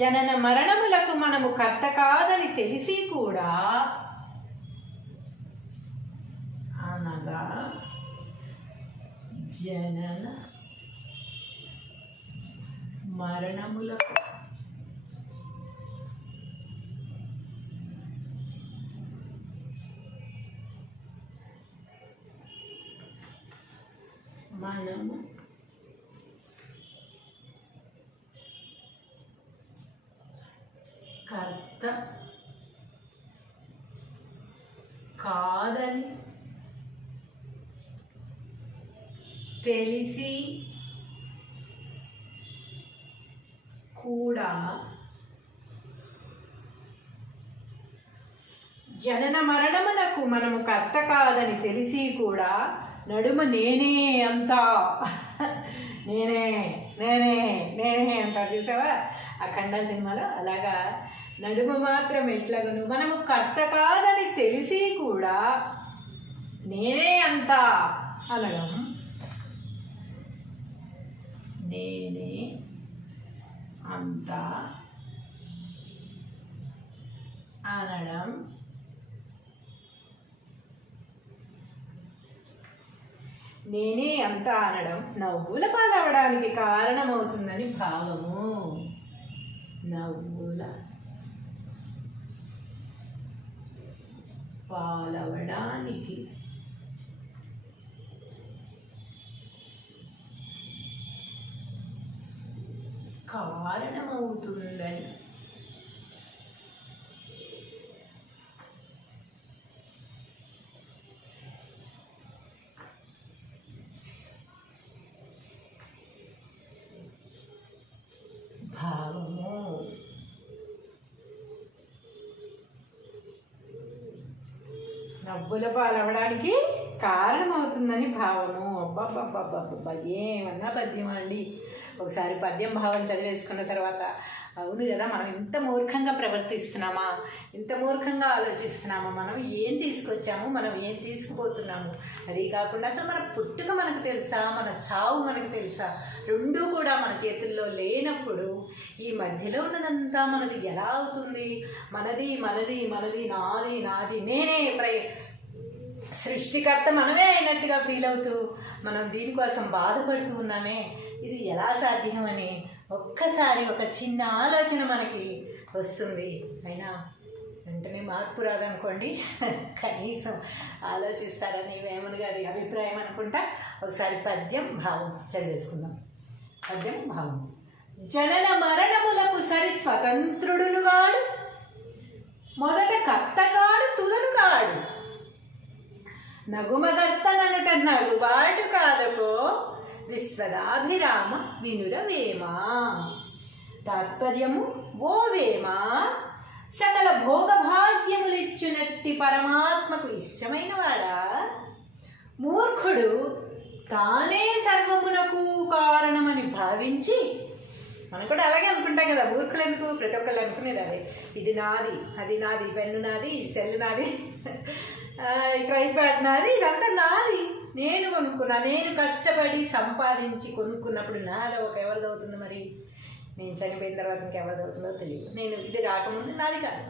జనన మరణములకు మనము కర్త కాదని తెలిసి కూడా, అనగా జనన మరణములకు మనము కర్త కాదని తెలిసి కూడా జనన మరణమునకు మనము కర్త కాదని తెలిసి కూడా నడుమ నేనే అంతా, నేనే నేనే నేనే అంతా. చూసావా అఖండ సినిమాలో? అలాగా నడుమ మాత్రం ఎట్లగను మనము కర్త కాదని తెలిసి కూడా నేనే అంతా అనడం, నేనే అంతా అనడం నేనే అంతా అనడం నవ్వుల పాలవడానికి కారణమవుతుందని భావము. నవ్వుల పాలవడానికి కారణమవుతుందని భావము. నవ్వుల పాలవడానికి కారణమవుతుందని భావము. అబ్బబ్బబ్బబ్బబ్బ, ఏమన్నా పద్యం అండి. ఒకసారి పద్యం భావం చదివేసుకున్న తర్వాత అవును కదా, మనం ఇంత మూర్ఖంగా ప్రవర్తిస్తున్నామా, ఇంత మూర్ఖంగా ఆలోచిస్తున్నామా, మనం ఏం తీసుకొచ్చాము, మనం ఏం తీసుకుపోతున్నాము. అది కాకుండా అసలు మన పుట్టుక మనకు తెలుసా, మన చావు మనకు తెలుసా? రెండూ కూడా మన చేతుల్లో లేనప్పుడు ఈ మధ్యలో ఉన్నదంతా మనది ఎలా అవుతుంది? మనది మనది మనది, నాది నాది, నేనే సృష్టికర్త మనమే అయినట్టుగా ఫీల్ అవుతూ మనం దీనికోసం బాధపడుతూ ఉన్నామే. ఇది ఎలా సాధ్యమని ఒక్కసారి ఒక చిన్న ఆలోచన మనకి వస్తుంది. అయినా వెంటనే మార్పు రాదనుకోండి, కనీసం ఆలోచిస్తారని వేమన గారి అభిప్రాయం అనుకుంటా. ఒకసారి పద్యం భావం చదివేసుకుందాం. పద్యం భావం. జనన మరణములకు సరి స్వతంత్రుడుగాడు, మొదట కర్తగాడు తుదనుగాడు, నగుమగర్తననుట నగుబాటు కాదకో, విశ్వదాభిరామ వినురవేమ. తాత్పర్యము, ఓ వేమ, సకల భోగభాగ్యములిచ్చునట్టి పరమాత్మకు ఇష్టమైన వాడా, మూర్ఖుడు తానే సర్వమునకు కారణమని భావించి, మనం కూడా అలాగే అనుకుంటాం కదా, మూర్ఖులు ఎందుకు, ప్రతి ఒక్కళ్ళు అనుకునేది అదే, ఇది నాది, అది నాది, పెన్ను నాది, ఈ సెల్ నాది, ట్రైప్యాడ్ నాది, ఇదంతా నాది, నేను కొనుక్కున్నా, నేను కష్టపడి సంపాదించి కొనుక్కున్నప్పుడు నాది ఒక ఎవరిది అవుతుంది మరి? నేను చనిపోయిన తర్వాత ఇంకెవరిది అవుతుందో తెలియదు. నేను ఇది రాకముందు నాది కాదు,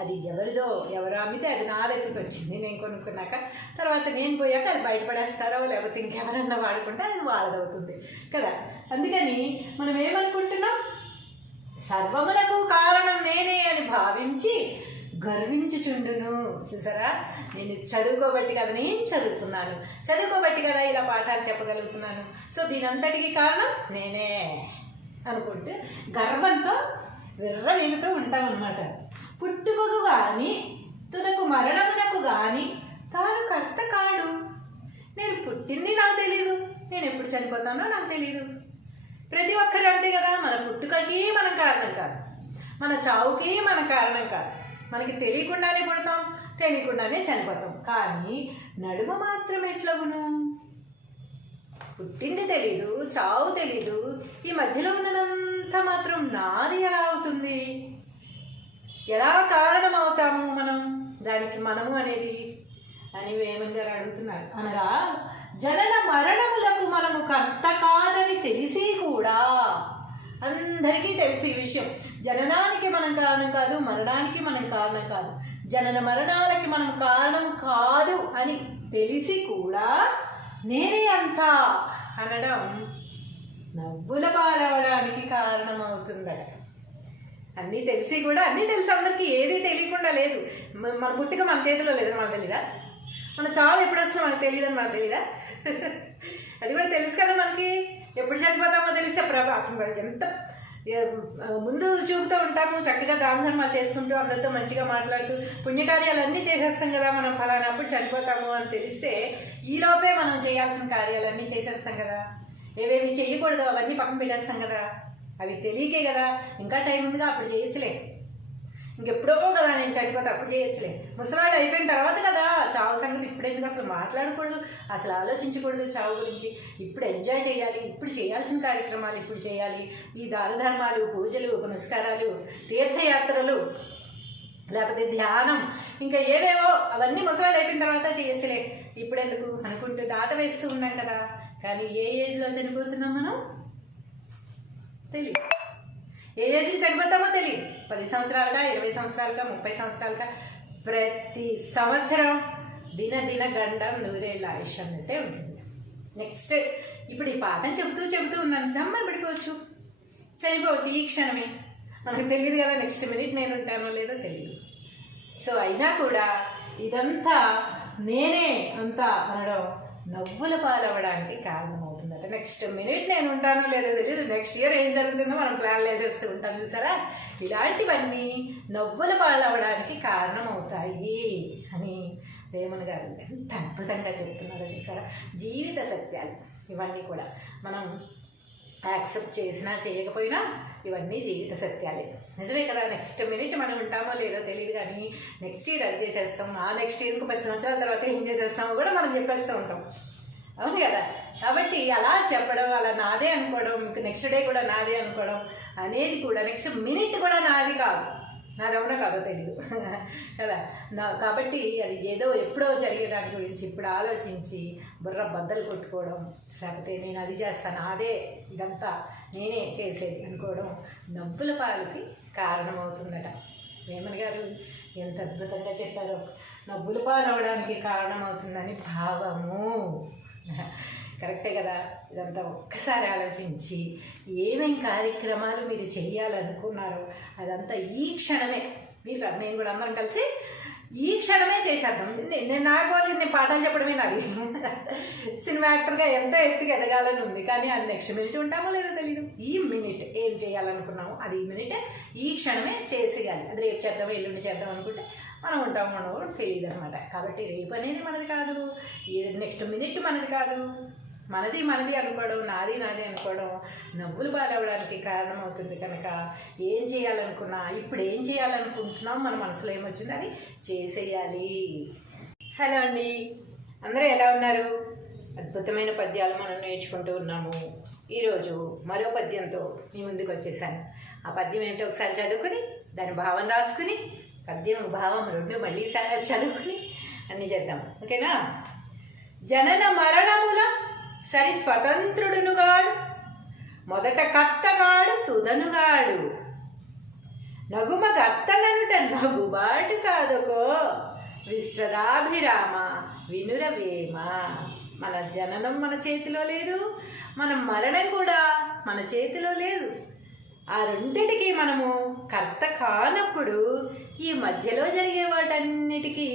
అది ఎవరిదో, ఎవరు అమ్మితే అది నా దగ్గరికి వచ్చింది, నేను కొనుక్కున్నాక. తర్వాత నేను పోయాక అది బయటపడేస్తారో లేకపోతే ఇంకెవరన్నా వాడుకుంటే అది వాళ్ళదవుతుంది కదా. అందుకని మనం ఏమనుకుంటున్నాం, సర్వమునకు కారణం నేనే అని భావించి గర్వించుచుండును. చూసారా, నేను చదువుకోబట్టి కదా, నేను చదువుకున్నాను, చదువుకోబట్టి కదా ఇలా పాఠాలు చెప్పగలుగుతున్నాను, సో దీనంతటికీ కారణం నేనే అనుకుంటే గర్వంతో విర్రవీగుతూ ఉంటామన్నమాట. పుట్టుకకు గాని తుదకు మరణమునకు గాని తాను కర్త కాడు. నేను పుట్టింది నాకు తెలీదు, నేను ఎప్పుడు చనిపోతానో నాకు తెలీదు. ప్రతి ఒక్కరు అంతే కదా, మన పుట్టుకకి మనం కారణం కాదు, మన చావుకి మన కారణం కాదు. మనకి తెలియకుండానే పుడతాం, తెలియకుండానే చనిపోతాం. కానీ నడుమ మాత్రం ఎట్లగును? పుట్టింది తెలీదు, చావు తెలీదు, ఈ మధ్యలో ఉన్నదంతా మాత్రం నాది ఎలా అవుతుంది? ఎలా కారణం అవుతాము మనం దానికి, మనము అనేది అని వేమన్ గారు అడుగుతున్నారు. అనగా జనన మరణములకు మనము కర్త కాదని తెలిసి కూడా, అందరికీ తెలిసి ఈ విషయం, జననానికి మనం కారణం కాదు, మరణానికి మనం కారణం కాదు, జనన మరణాలకి మనం కారణం కాదు అని తెలిసి కూడా నేనే అంతా అనడం నవ్వుల పాలవడానికి కారణమవుతుందట. అన్నీ తెలిసి కూడా, అన్నీ తెలిసి అందరికీ ఏది తెలియకుండా లేదు. మన పుట్టుక మన చేతిలో లేదని మనకు తెలీదా? మన చావు ఎప్పుడు వస్తుందో మనకు తెలియదని మనకు తెలీదా? అది కూడా తెలుసు కదా మనకి, ఎప్పుడు చనిపోతామో తెలిస్తే అసలు ఎంత ముందు చూపుతూ ఉంటాము, చక్కగా దాన ధర్మాలు చేసుకుంటూ అందరితో మంచిగా మాట్లాడుతూ పుణ్యకార్యాలన్నీ చేసేస్తాం కదా. మనం ఫలానప్పుడు చనిపోతాము అని తెలిస్తే ఈలోపే మనం చేయాల్సిన కార్యాలన్నీ చేసేస్తాం కదా. ఏవేమి చేయకూడదు అవన్నీ పక్కన పెట్టేస్తాం కదా. అవి తెలియకే కదా, ఇంకా టైం ఉందిగా, అప్పుడు చేయొచ్చులే, ఇంకెప్పుడో కదా నేను చనిపోతే అప్పుడు చేయొచ్చులే, ముసలాళ్ళు అయిపోయిన తర్వాత కదా, చావు సంగతి ఇప్పుడు ఎందుకు అసలు మాట్లాడకూడదు, అసలు ఆలోచించకూడదు చావు గురించి, ఇప్పుడు ఎంజాయ్ చేయాలి, ఇప్పుడు చేయాల్సిన కార్యక్రమాలు ఇప్పుడు చేయాలి, ఈ దాన ధర్మాలు, పూజలు, పునస్కారాలు, తీర్థయాత్రలు, లేకపోతే ధ్యానం, ఇంకా ఏవేవో అవన్నీ ముసలాళ్ళు అయిపోయిన తర్వాత చేయొచ్చులే, ఇప్పుడు ఎందుకు అనుకుంటూ దాట వేస్తూ ఉన్నాం కదా. కానీ ఏ ఏజ్లో చనిపోతున్నాం మనం తెలియదు, ఏ ఏజ్కి చనిపోతామో తెలియదు. 10 సంవత్సరాలుగా, 20 సంవత్సరాలుగా, 30 సంవత్సరాలుగా, ప్రతి సంవత్సరం దిన గండం నూరేళ్ళ ఆయుష్ అన్నట్టే ఉంటుంది. నెక్స్ట్ ఇప్పుడు ఈ పాఠం చెబుతూ ఉన్నాను, గమ్మని పడిపోవచ్చు, చనిపోవచ్చు ఈ క్షణమే, మనకు తెలియదు కదా నెక్స్ట్ మినిట్ నేను ఉంటానో లేదో తెలియదు. సో అయినా కూడా ఇదంతా నేనే అంతా అనడం నవ్వుల పాలవడానికి కారణమవుతుందట. నెక్స్ట్ మినిట్ నేను ఉంటానో లేదో తెలియదు, నెక్స్ట్ ఇయర్ ఏం జరుగుతుందో మనం ప్లాన్లు వేసేస్తూ ఉంటాం చూసారా. ఇలాంటివన్నీ నవ్వుల పాలవడానికి కారణమవుతాయి అని వేమన గారు ఎంత అద్భుతంగా చెప్తున్నారో చూసారా. జీవిత సత్యాలు ఇవన్నీ కూడా మనం యాక్సెప్ట్ చేసినా చేయకపోయినా ఇవన్నీ జీవిత సత్యాలే, నిజమే కదా. నెక్స్ట్ మినిట్ మనం ఉంటామో లేదో తెలియదు, కానీ నెక్స్ట్ ఇయర్ అది చేసేస్తాం, ఆ నెక్స్ట్ ఇయర్కి 10 సంవత్సరాల తర్వాత ఏం చేసేస్తామో కూడా మనం చెప్పేస్తూ ఉంటాం, అవును కదా. కాబట్టి అలా చెప్పడం, అలా నాదే అనుకోవడం, ఇంకా నెక్స్ట్ డే కూడా నాదే అనుకోవడం అనేది కూడా నెక్స్ట్ మినిట్ కూడా నాది కాదు, నాదెవరో కాదో తెలియదు కదా. కాబట్టి అది ఏదో ఎప్పుడో జరిగే దాని గురించి ఇప్పుడు ఆలోచించి బుర్ర బద్దలు కొట్టుకోవడం, లేకపోతే నేను అది చేస్తాను, అదే ఇదంతా నేనే చేసేది అనుకోవడం నవ్వుల పాలకి కారణమవుతుందట. వేమన గారు ఎంత అద్భుతంగా చెప్పారో, నవ్వుల పాలు అవడానికి కారణమవుతుందని భావము. కరెక్టే కదా? ఇదంతా ఒక్కసారి ఆలోచించి ఏమేం కార్యక్రమాలు మీరు చేయాలనుకున్నారో అదంతా ఈ క్షణమే, మీరు నేను కూడా అందరం కలిసి ఈ క్షణమే చేసేద్దాం. నేను నేను పాఠాలు చెప్పడమే నాది. సినిమా యాక్టర్గా ఎంతో ఎత్తుకు ఎదగాలని ఉంది, కానీ అది నెక్స్ట్ మినిట్ ఉంటామో లేదో తెలీదు. ఈ మినిట్ ఏం చేయాలనుకున్నామో అది ఈ మినిట్ ఈ క్షణమే చేసేయాలి. అది రేపు చేద్దాం ఎల్లుండి చేద్దాం అనుకుంటే మనం ఉంటాము మనం కూడా తెలియదు అనమాట. కాబట్టి రేపు అనేది మనది కాదు, నెక్స్ట్ మినిట్ మనది కాదు. మనది అనుకోవడం, నాది అనుకోవడం నవ్వులు పాలవడానికి కారణమవుతుంది. కనుక ఏం చేయాలనుకున్నా, ఇప్పుడు ఏం చేయాలనుకుంటున్నాం, మన మనసులో ఏమొచ్చిందో అది చేసేయాలి. హలో అండి, అందరూ ఎలా ఉన్నారు? అద్భుతమైన పద్యాలు మనం నేర్చుకుంటూ ఉన్నాము. ఈరోజు మరో పద్యంతో మీ ముందుకు వచ్చేసాను. ఆ పద్యం ఏంటో ఒకసారి చదువుకుని దాని భావం రాసుకుని, పద్యం భావం రెండు మళ్ళీ చదువుకుని అన్నీ చేద్దాం. ఓకేనా? జనన మరణముల సరి స్వతంత్రుడునుగాడు, మొదట కర్తగాడు తుదనుగాడు, నగుమ కర్తలనుట నగుబాటు కాదుకో, విశ్వదాభిరామ వినురవేమ. మన జననం మన చేతిలో లేదు, మన మరణం కూడా మన చేతిలో లేదు. ఆ రెండిటికి మనము కర్త కానప్పుడు ఈ మధ్యలో జరిగే వాటన్నిటికీ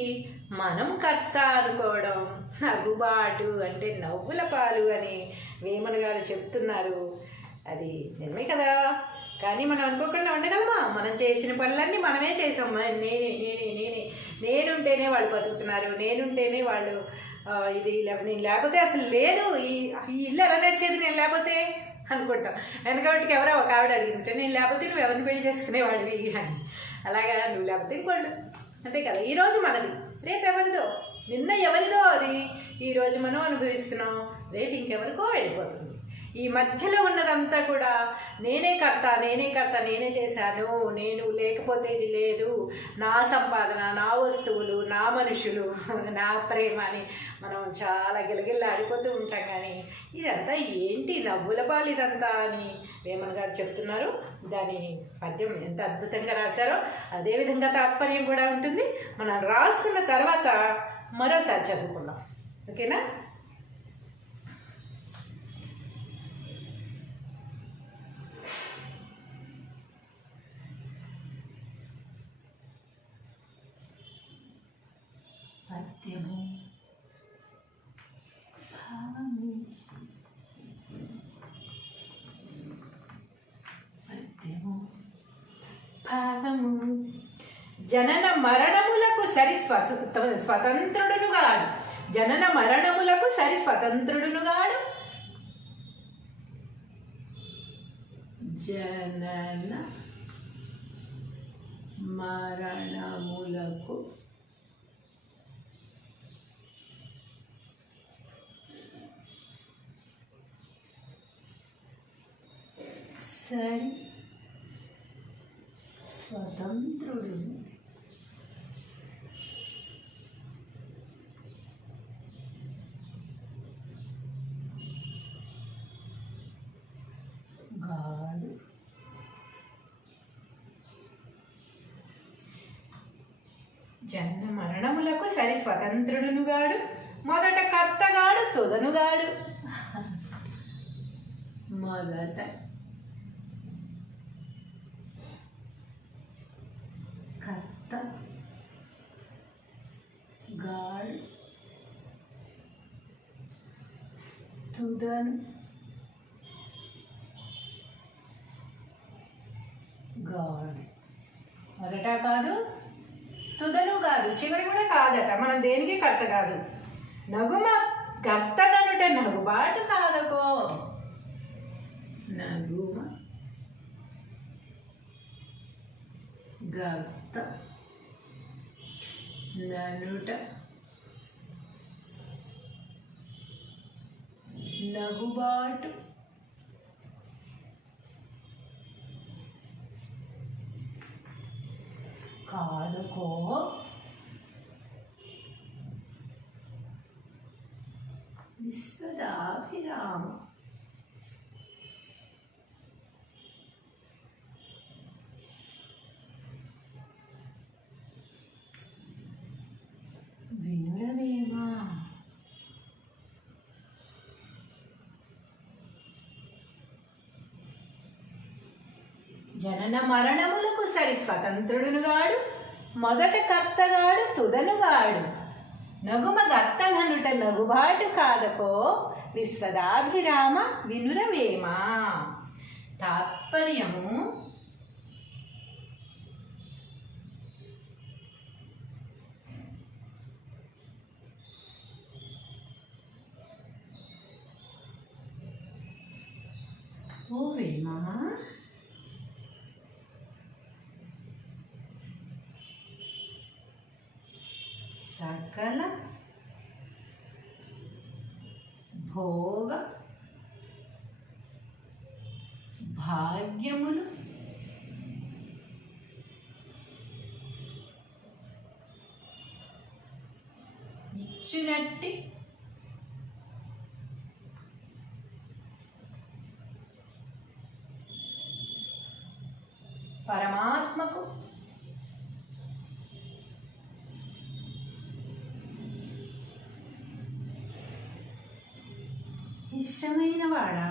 మనం కర్త అనుకోవడం నగుబాటు అంటే నవ్వుల పాలు అని వేమన గారు చెప్తున్నారు. అది నిజమే కదా? కానీ మనం అనుకోకుండా ఉండగలమా? మనం చేసిన పనులన్నీ మనమే చేసాం. నేనుంటేనే వాళ్ళు బతుకుతున్నారు, నేనుంటేనే వాళ్ళు ఇది నేను లేకపోతే అసలు లేదు, ఈ ఇల్లు ఎలా నడిచేది నేను లేకపోతే అనుకుంటాం. వెనకబట్టికి ఎవరో ఒక ఆవిడ అడిగింది, నేను లేకపోతే నువ్వు ఎవరిని పెళ్లి చేసుకునేవాడివి అని. అలాగా నువ్వు లేకపోతే ఇంకోళ్ళు, అంతే కదా? ఈరోజు మనది, రేపు ఎవరిదో, నిన్న ఎవరిదో అది ఈరోజు మనం అనుభవిస్తున్నాం, రేపు ఇంకెవరికో వెళ్ళిపోతుంది. ఈ మధ్యలో ఉన్నదంతా కూడా నేనే కర్త నేనే చేశాను, నేను లేకపోతే ఇది లేదు, నా సంపాదన, నా వస్తువులు, నా మనుషులు, నా ప్రేమ అని మనం చాలా గిలగిల్లాడిపోతూ ఉంటాం. కానీ ఇదంతా ఏంటి నవ్వుల పాలు ఇదంతా అని వేమన గారు చెప్తున్నారు. దాని పద్యం ఎంత అద్భుతంగా రాశారో అదేవిధంగా తాత్పర్యం కూడా ఉంటుంది. మనం రాసుకున్న తర్వాత మరోసారి చదువుకుందాం. ఓకేనా? పద్యము భావము, పద్యము భావము. జనన మరణములకు సరి స్వతంత్రుడునుగాడు, జనన మరణములకు సరి స్వతంత్రుడునుగాడు, జనన మరణములకు సరి స్వతంత్రుడు గాడు, జన్మ మరణములకు సరి స్వతంత్రుడునుగాడు, మొదట కర్తగాడు తుదనుగాడు. మొదట కర్త గాడు తుదను గాడు. మొదట కాదు, తుదను కాదు, చివరి కూడా కాదట. మనం దేనికి కర్త కాదు. నగుమ గర్తననుట నగుబాటు కాదకో, నగుమ గర్త ననుట నగుబాటు కాదుకో, విశ్వదాభిరామ వినురవేమ. జనన మరణములకు సరి స్వతంత్రుడునుగాడు, మొదట కర్తగాడు తుదనుగాడు, నగుమ గత్తననుట నగుబాటు కాదకో, విశ్వదాభిరామ వినురవేమ. తాత్పర్యము: ఓ వేమ, సకల భోగ భాగ్యములు ఇచ్చినట్టి పరమాత్మకు ఇష్టమైన వాడా?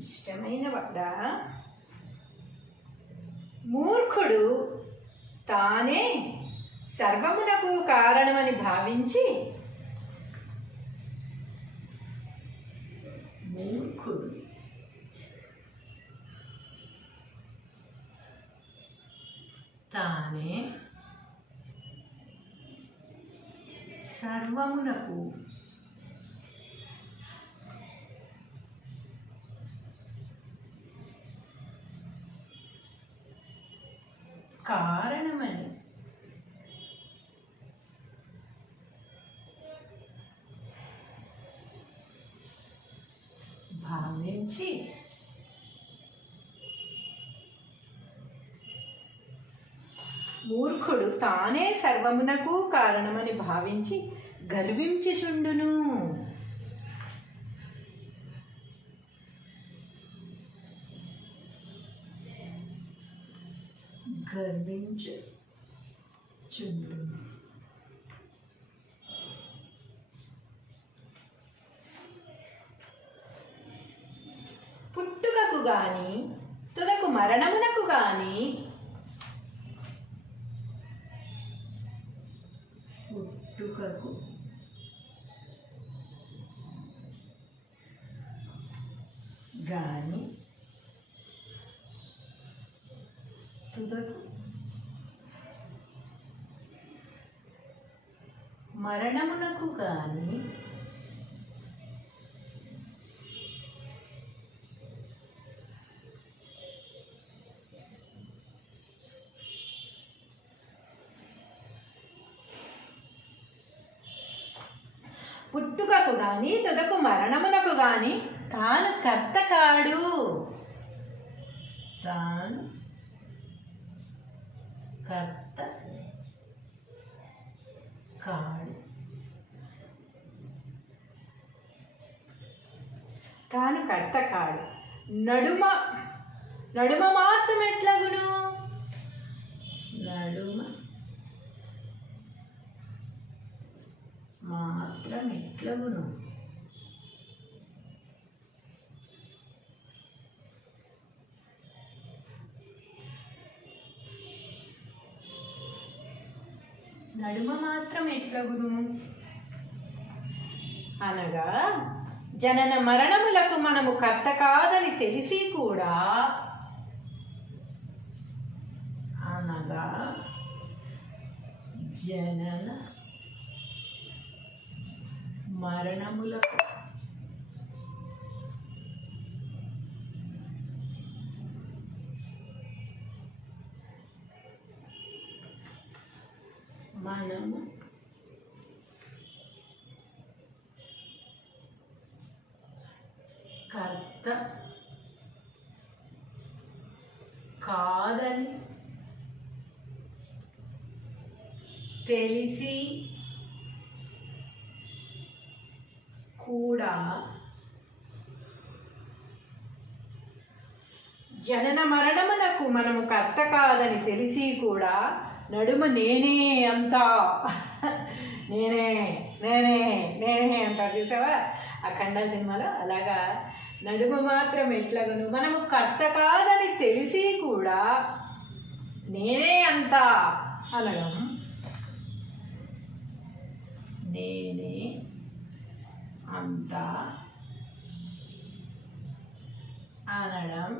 ఇష్టమైన వాడా? మూర్ఖుడు తానే సర్వమునకు కారణమని భావించి, మూర్ఖుడు తానే సర్వమునకు కారణమని భావించి మూర్ఖుడు తానే సర్వమునకు కారణమని భావించి గర్వించుచుండును. గర్వించుచుండును. పుట్టుకకు గాని తుదకు మరణమునకు గాని పుట్టుకకు గాని తుదకు మరణమునకు గాని పుట్టుకకు గాని తుదకు మరణమునకు గాని తాను కర్త కాడు. తాను కర్త కాడు. తాను కర్త కాడు. నడుమ మాత్రం ఎట్లగును? నడుమ మాత్రం ఎట్లగును? నడుమ మాత్రం ఎట్లగును అనగా, జనన మరణములకు మనము కర్త కాదని తెలిసి కూడా, అనగా జనన మరణములకు మనము కర్త కాదని తెలిసి కూడా జనన మరణములకు మనము కర్త కాదని తెలిసి కూడా నడుమ నేనే అంతా, నేనే నేనే నేనే అంటారు చూసావా అఖండ సినిమాలో. అలాగా నడుమ మాత్రం ఎట్లాగను మనము కర్త కాదని తెలిసి కూడా నేనే అంతా అనడం, నేనే అంతా అనడం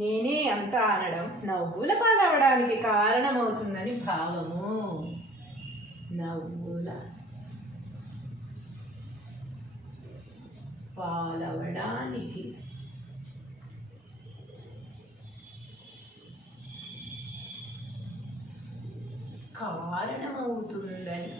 నేనే అంతా అనడం నవ్వుల పాలవడానికి కారణమవుతుందని భావము. నవ్వుల పాలవడానికి కారణమవుతుందని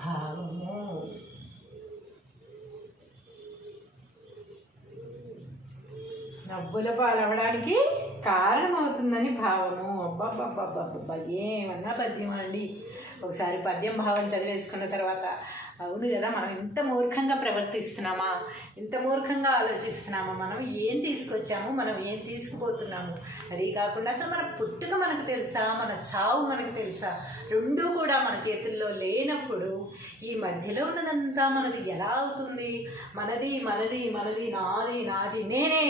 భావము. నవ్వుల పాలవడానికి కారణమవుతుందని భావము. అబ్బబ్బబ్బబ్బబ్బ ఏమన్నా పద్యం అండి. ఒకసారి పద్యం భావం చదివేసుకున్న తర్వాత అవును కదా, మనం ఇంత మూర్ఖంగా ప్రవర్తిస్తున్నామా, ఇంత మూర్ఖంగా ఆలోచిస్తున్నామా, మనం ఏం తీసుకొచ్చాము, మనం ఏం తీసుకుపోతున్నాము. అది కాకుండా అసలు మన పుట్టుక మనకు తెలుసా, మన చావు మనకు తెలుసా? రెండూ కూడా మన చేతుల్లో లేనప్పుడు ఈ మధ్యలో ఉన్నదంతా మనది ఎలా అవుతుంది? మనది మనది మనది నాది నాది నేనే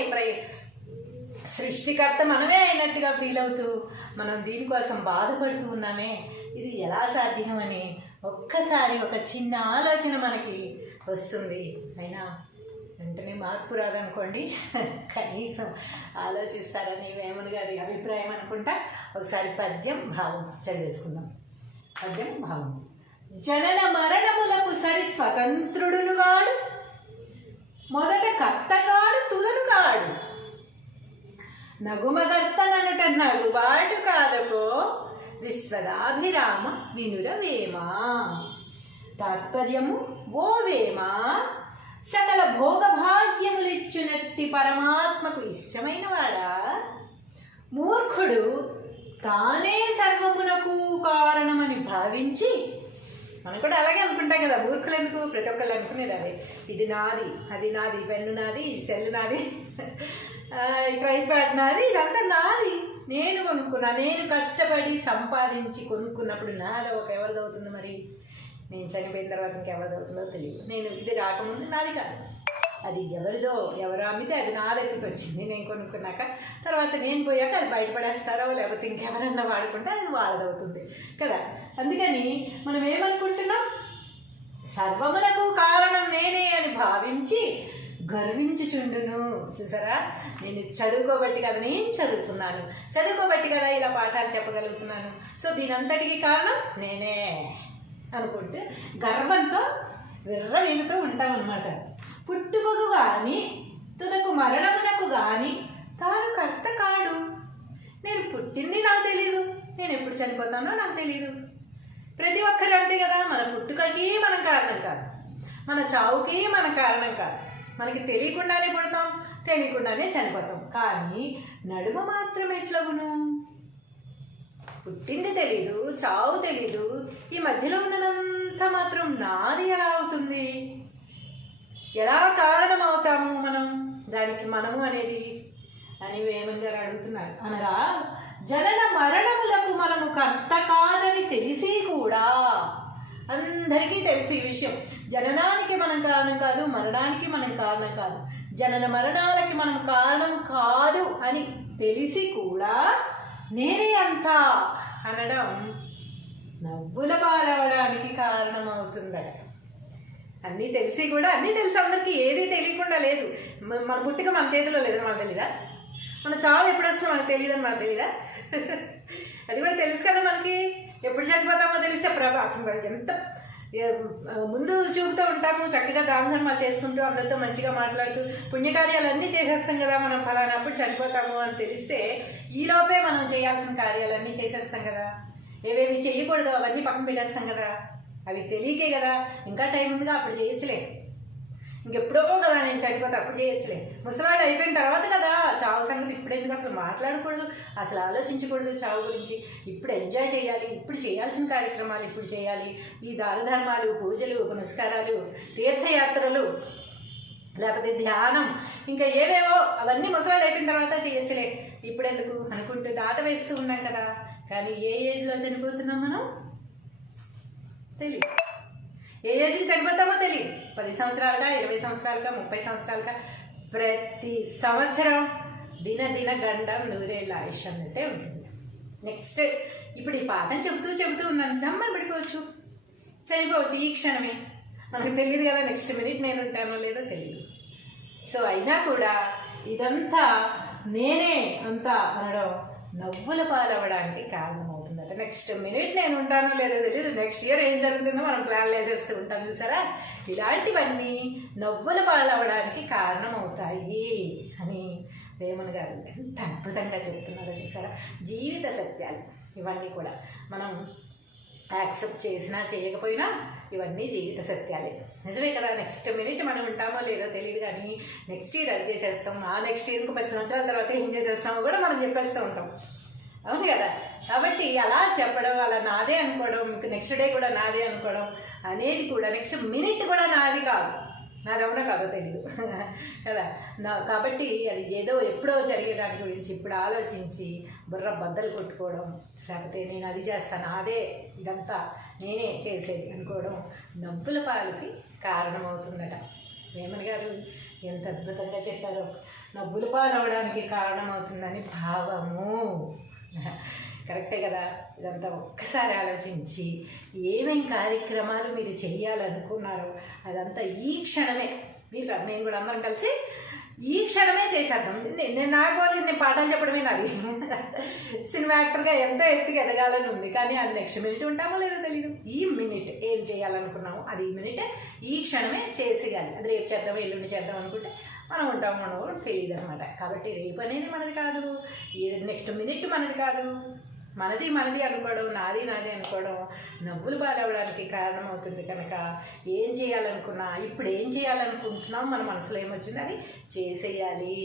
సృష్టికర్త మనమే అయినట్టుగా ఫీల్ అవుతూ మనం దీనికోసం బాధపడుతూ ఉన్నామే. ఇది ఎలా సాధ్యమని ఒక్కసారి ఒక చిన్న ఆలోచన మనకి వస్తుంది. అయినా వెంటనే మార్పు రాదనుకోండి, కనీసం ఆలోచిస్తారని వేమన గారి అభిప్రాయం అనుకుంటా. ఒకసారి పద్యం భావం చదివేసుకుందాం. పద్యం భావం. జనన మరణములకు సరి స్వతంత్రుడునుగాడు, మొదట కర్తగాడు తుదను కాడు, నగుమగర్తననుట నగుబాటు కాదకో, విశ్వదాభిరామ వినుర వేమ. తాత్పర్యము, ఓ వేమ, సకల భోగభాగ్యములిచ్చునట్టి పరమాత్మకు ఇష్టమైన వాడా, మూర్ఖుడు తానే సర్వమునకు కారణమని భావించి, మనం కూడా అలాగే అనుకుంటాం కదా, మూర్ఖులు ఎందుకు, ప్రతి ఒక్కళ్ళు అనుకునేది అదే, ఇది నాది, అది నాది, పెన్ను నాది, ఈ సెల్ నాది, ట్రైప్యాడ్ నాది, ఇదంతా నాది, నేను కొనుక్కున్నా, నేను కష్టపడి సంపాదించి కొనుక్కున్నప్పుడు నాది ఒక ఎవరిది అవుతుంది మరి? నేను చనిపోయిన తర్వాత ఇంకెవరిది అవుతుందో తెలియదు. నేను ఇది రాకముందు నాది కాదు, అది ఎవరిదో, ఎవరు అమ్మితే అది నా దగ్గరికి వచ్చింది, నేను కొనుక్కున్నాక. తర్వాత నేను పోయాక అది బయటపడేస్తారో లేకపోతే ఇంకెవరన్నా వాడుకుంటే అది వాళ్ళదవుతుంది కదా. అందుకని మనం ఏమనుకుంటున్నాం, సర్వమునకు కారణం నేనే అని భావించి గర్వించుచుండును. చూసారా, నేను చదువుకోబట్టి కదా నేను చదువుకున్నాను, చదువుకోబట్టి కదా ఇలా పాఠాలు చెప్పగలుగుతున్నాను, సో దీనంతటికీ కారణం నేనే అనుకుంటే గర్వంతో విర్రవీగుతూ ఉంటామన్నమాట. పుట్టుకకు కానీ తుదకు మరణమునకు కానీ తాను కర్త కాడు. నేను పుట్టింది నాకు తెలీదు, నేను ఎప్పుడు చనిపోతానో నాకు తెలీదు. ప్రతి ఒక్కరు అంతే కదా, మన పుట్టుకకి మనం కారణం కాదు, మన చావుకి మన కారణం కాదు. మనకి తెలియకుండానే పుడతాం, తెలియకుండానే చనిపోతాం. కానీ నడుమ మాత్రం ఎట్లగును? పుట్టింది తెలీదు, చావు తెలీదు, ఈ మధ్యలో ఉన్నదంతా మాత్రం నాది ఎలా అవుతుంది? ఎలా కారణం అవుతాము మనం దానికి, మనము అనేది అని వేమన్ గారు అడుగుతున్నారు. అనగా జనన మరణములకు మనము కర్త కాదని తెలిసి కూడా, అందరికీ తెలిసి ఈ విషయం, జననానికి మనం కారణం కాదు, మరణానికి మనం కారణం కాదు, జనన మరణాలకి మనం కారణం కాదు అని తెలిసి కూడా నేనే అంతా అనడం నవ్వుల పాలవడానికి కారణమవుతుందట. అన్నీ తెలిసి కూడా, అన్నీ తెలిసి అందరికీ ఏది తెలియకుండా లేదు. మన పుట్టుక మన చేతిలో లేదని మనకు తెలీదా? మన చావు ఎప్పుడు వస్తుందో మనకు తెలియదని మనకు తెలీదా? అది కూడా తెలుసు కదా మనకి. ఎప్పుడు చనిపోతామో తెలిస్తే అసలు ఎంత ముందు చూపుతూ ఉంటాము, చక్కగా దాన ధర్మాలు చేసుకుంటూ అందరితో మంచిగా మాట్లాడుతూ పుణ్యకార్యాలన్నీ చేసేస్తాం కదా. మనం ఫలానప్పుడు చనిపోతాము అని తెలిస్తే ఈలోపే మనం చేయాల్సిన కార్యాలన్నీ చేసేస్తాం కదా. ఏవేమి చేయకూడదు అవన్నీ పక్కన పెట్టేస్తాం కదా. అవి తెలియకే కదా, ఇంకా టైం ఉందిగా, అప్పుడు చేయొచ్చులే. ఇంకెప్పుడో కదా నేను చనిపోతే అప్పుడు చేయొచ్చులే. ముసలాళ్ళు అయిపోయిన తర్వాత కదా చావు సంగతి. ఇప్పుడు ఎందుకు అసలు మాట్లాడకూడదు, అసలు ఆలోచించకూడదు చావు గురించి. ఇప్పుడు ఎంజాయ్ చేయాలి, ఇప్పుడు చేయాల్సిన కార్యక్రమాలు ఇప్పుడు చేయాలి. ఈ దాన ధర్మాలు, పూజలు, పునస్కారాలు, తీర్థయాత్రలు, లేకపోతే ధ్యానం, ఇంకా ఏవేవో అవన్నీ ముసలాళ్ళు అయిపోయిన తర్వాత చేయొచ్చులే, ఇప్పుడు ఎందుకు అనుకుంటూ దాట వేస్తూ ఉన్నాం కదా. కానీ ఏ ఏజ్లో చనిపోతున్నాం మనం తెలియదు. ఏ ఏజ్కి చనిపోతామో తెలియదు. 10 సంవత్సరాలుగా, 20 సంవత్సరాలుగా, 30 సంవత్సరాలుగా, ప్రతి సంవత్సరం దిన గండం నూరేళ్ళ ఆయుష్ అన్నట్టే ఉంటుంది. నెక్స్ట్ ఇప్పుడు ఈ పాఠం చెబుతూ ఉన్నాను, గమ్మని పడిపోవచ్చు, చనిపోవచ్చు ఈ క్షణమే. మనకు తెలియదు కదా నెక్స్ట్ మినిట్ నేను ఉంటానో లేదో తెలియదు. సో అయినా కూడా ఇదంతా నేనే అంతా అనడం నవ్వుల పాలవ్వడానికి కారణమవుతుందట. నెక్స్ట్ మినిట్ నేను ఉంటానో లేదో తెలియదు, నెక్స్ట్ ఇయర్ ఏం జరుగుతుందో మనం ప్లాన్లు వేసేస్తూ ఉంటాం చూసారా. ఇలాంటివన్నీ నవ్వుల పాలవ్వడానికి కారణమవుతాయి అని వేమన్ గారు ఎంత అద్భుతంగా చెప్తున్నారో చూసారా. జీవిత సత్యాలు ఇవన్నీ కూడా మనం యాక్సెప్ట్ చేసినా చేయకపోయినా ఇవన్నీ జీవిత సత్యాలే. నిజమే కదా. నెక్స్ట్ మినిట్ మనం ఉంటామో లేదో తెలియదు, కానీ నెక్స్ట్ ఇయర్ అది చేసేస్తాం, ఆ నెక్స్ట్ ఇయర్కి 10 సంవత్సరాల తర్వాత ఏం చేసేస్తామో కూడా మనం చెప్పేస్తూ ఉంటాం. అవును కదా. కాబట్టి అలా చెప్పడం, అలా నాదే అనుకోవడం, మీకు నెక్స్ట్ డే కూడా నాదే అనుకోవడం అనేది కూడా నెక్స్ట్ మినిట్ కూడా నాది కాదు, నాది అవునో కాదో తెలియదు కదా. కాబట్టి అది ఏదో ఎప్పుడో జరిగే దాని గురించి ఇప్పుడు ఆలోచించి బుర్ర బద్దలు కొట్టుకోవడం, లేకపోతే నేను అది చేస్తాను, అదే ఇదంతా నేనే చేసేది అనుకోవడం నవ్వుల పాలకి కారణమవుతుందట. వేమన్ గారు ఎంత అద్భుతంగా చెప్పారో. నవ్వుల పాలు అవడానికి కారణమవుతుందని భావము. కరెక్టే కదా. ఇదంతా ఒక్కసారి ఆలోచించి ఏమేం కార్యక్రమాలు మీరు చేయాలనుకున్నారో అదంతా ఈ క్షణమే, మీరు నేను కూడా అందరం కలిసి ఈ క్షణమే చేసేద్దాం. నేను నా గోల్ నేను పాఠాలు చెప్పడమే నాది. సినిమా యాక్టర్గా ఎంతో ఎత్తుకి ఎదగాలని ఉంది, కానీ అది నెక్స్ట్ మినిట్ ఉంటామో లేదో తెలియదు. ఈ మినిట్ ఏం చేయాలనుకున్నామో అది ఈ మినిట్ ఈ క్షణమే చేసేయాలి. అది రేపు చేద్దాం, ఎల్లుండి చేద్దాం అనుకుంటే మనం ఉంటాము మనం కూడా తెలియదు అనమాట. కాబట్టి రేపు అనేది మనది కాదు, నెక్స్ట్ మినిట్ మనది కాదు. మనది అనుకోవడం, నాది అనుకోవడం నవ్వులు పాలవడానికి కారణమవుతుంది. కనుక ఏం చేయాలనుకున్నా, ఇప్పుడు ఏం చేయాలనుకుంటున్నాం, మన మనసులో ఏమొచ్చింది అది చేసేయాలి.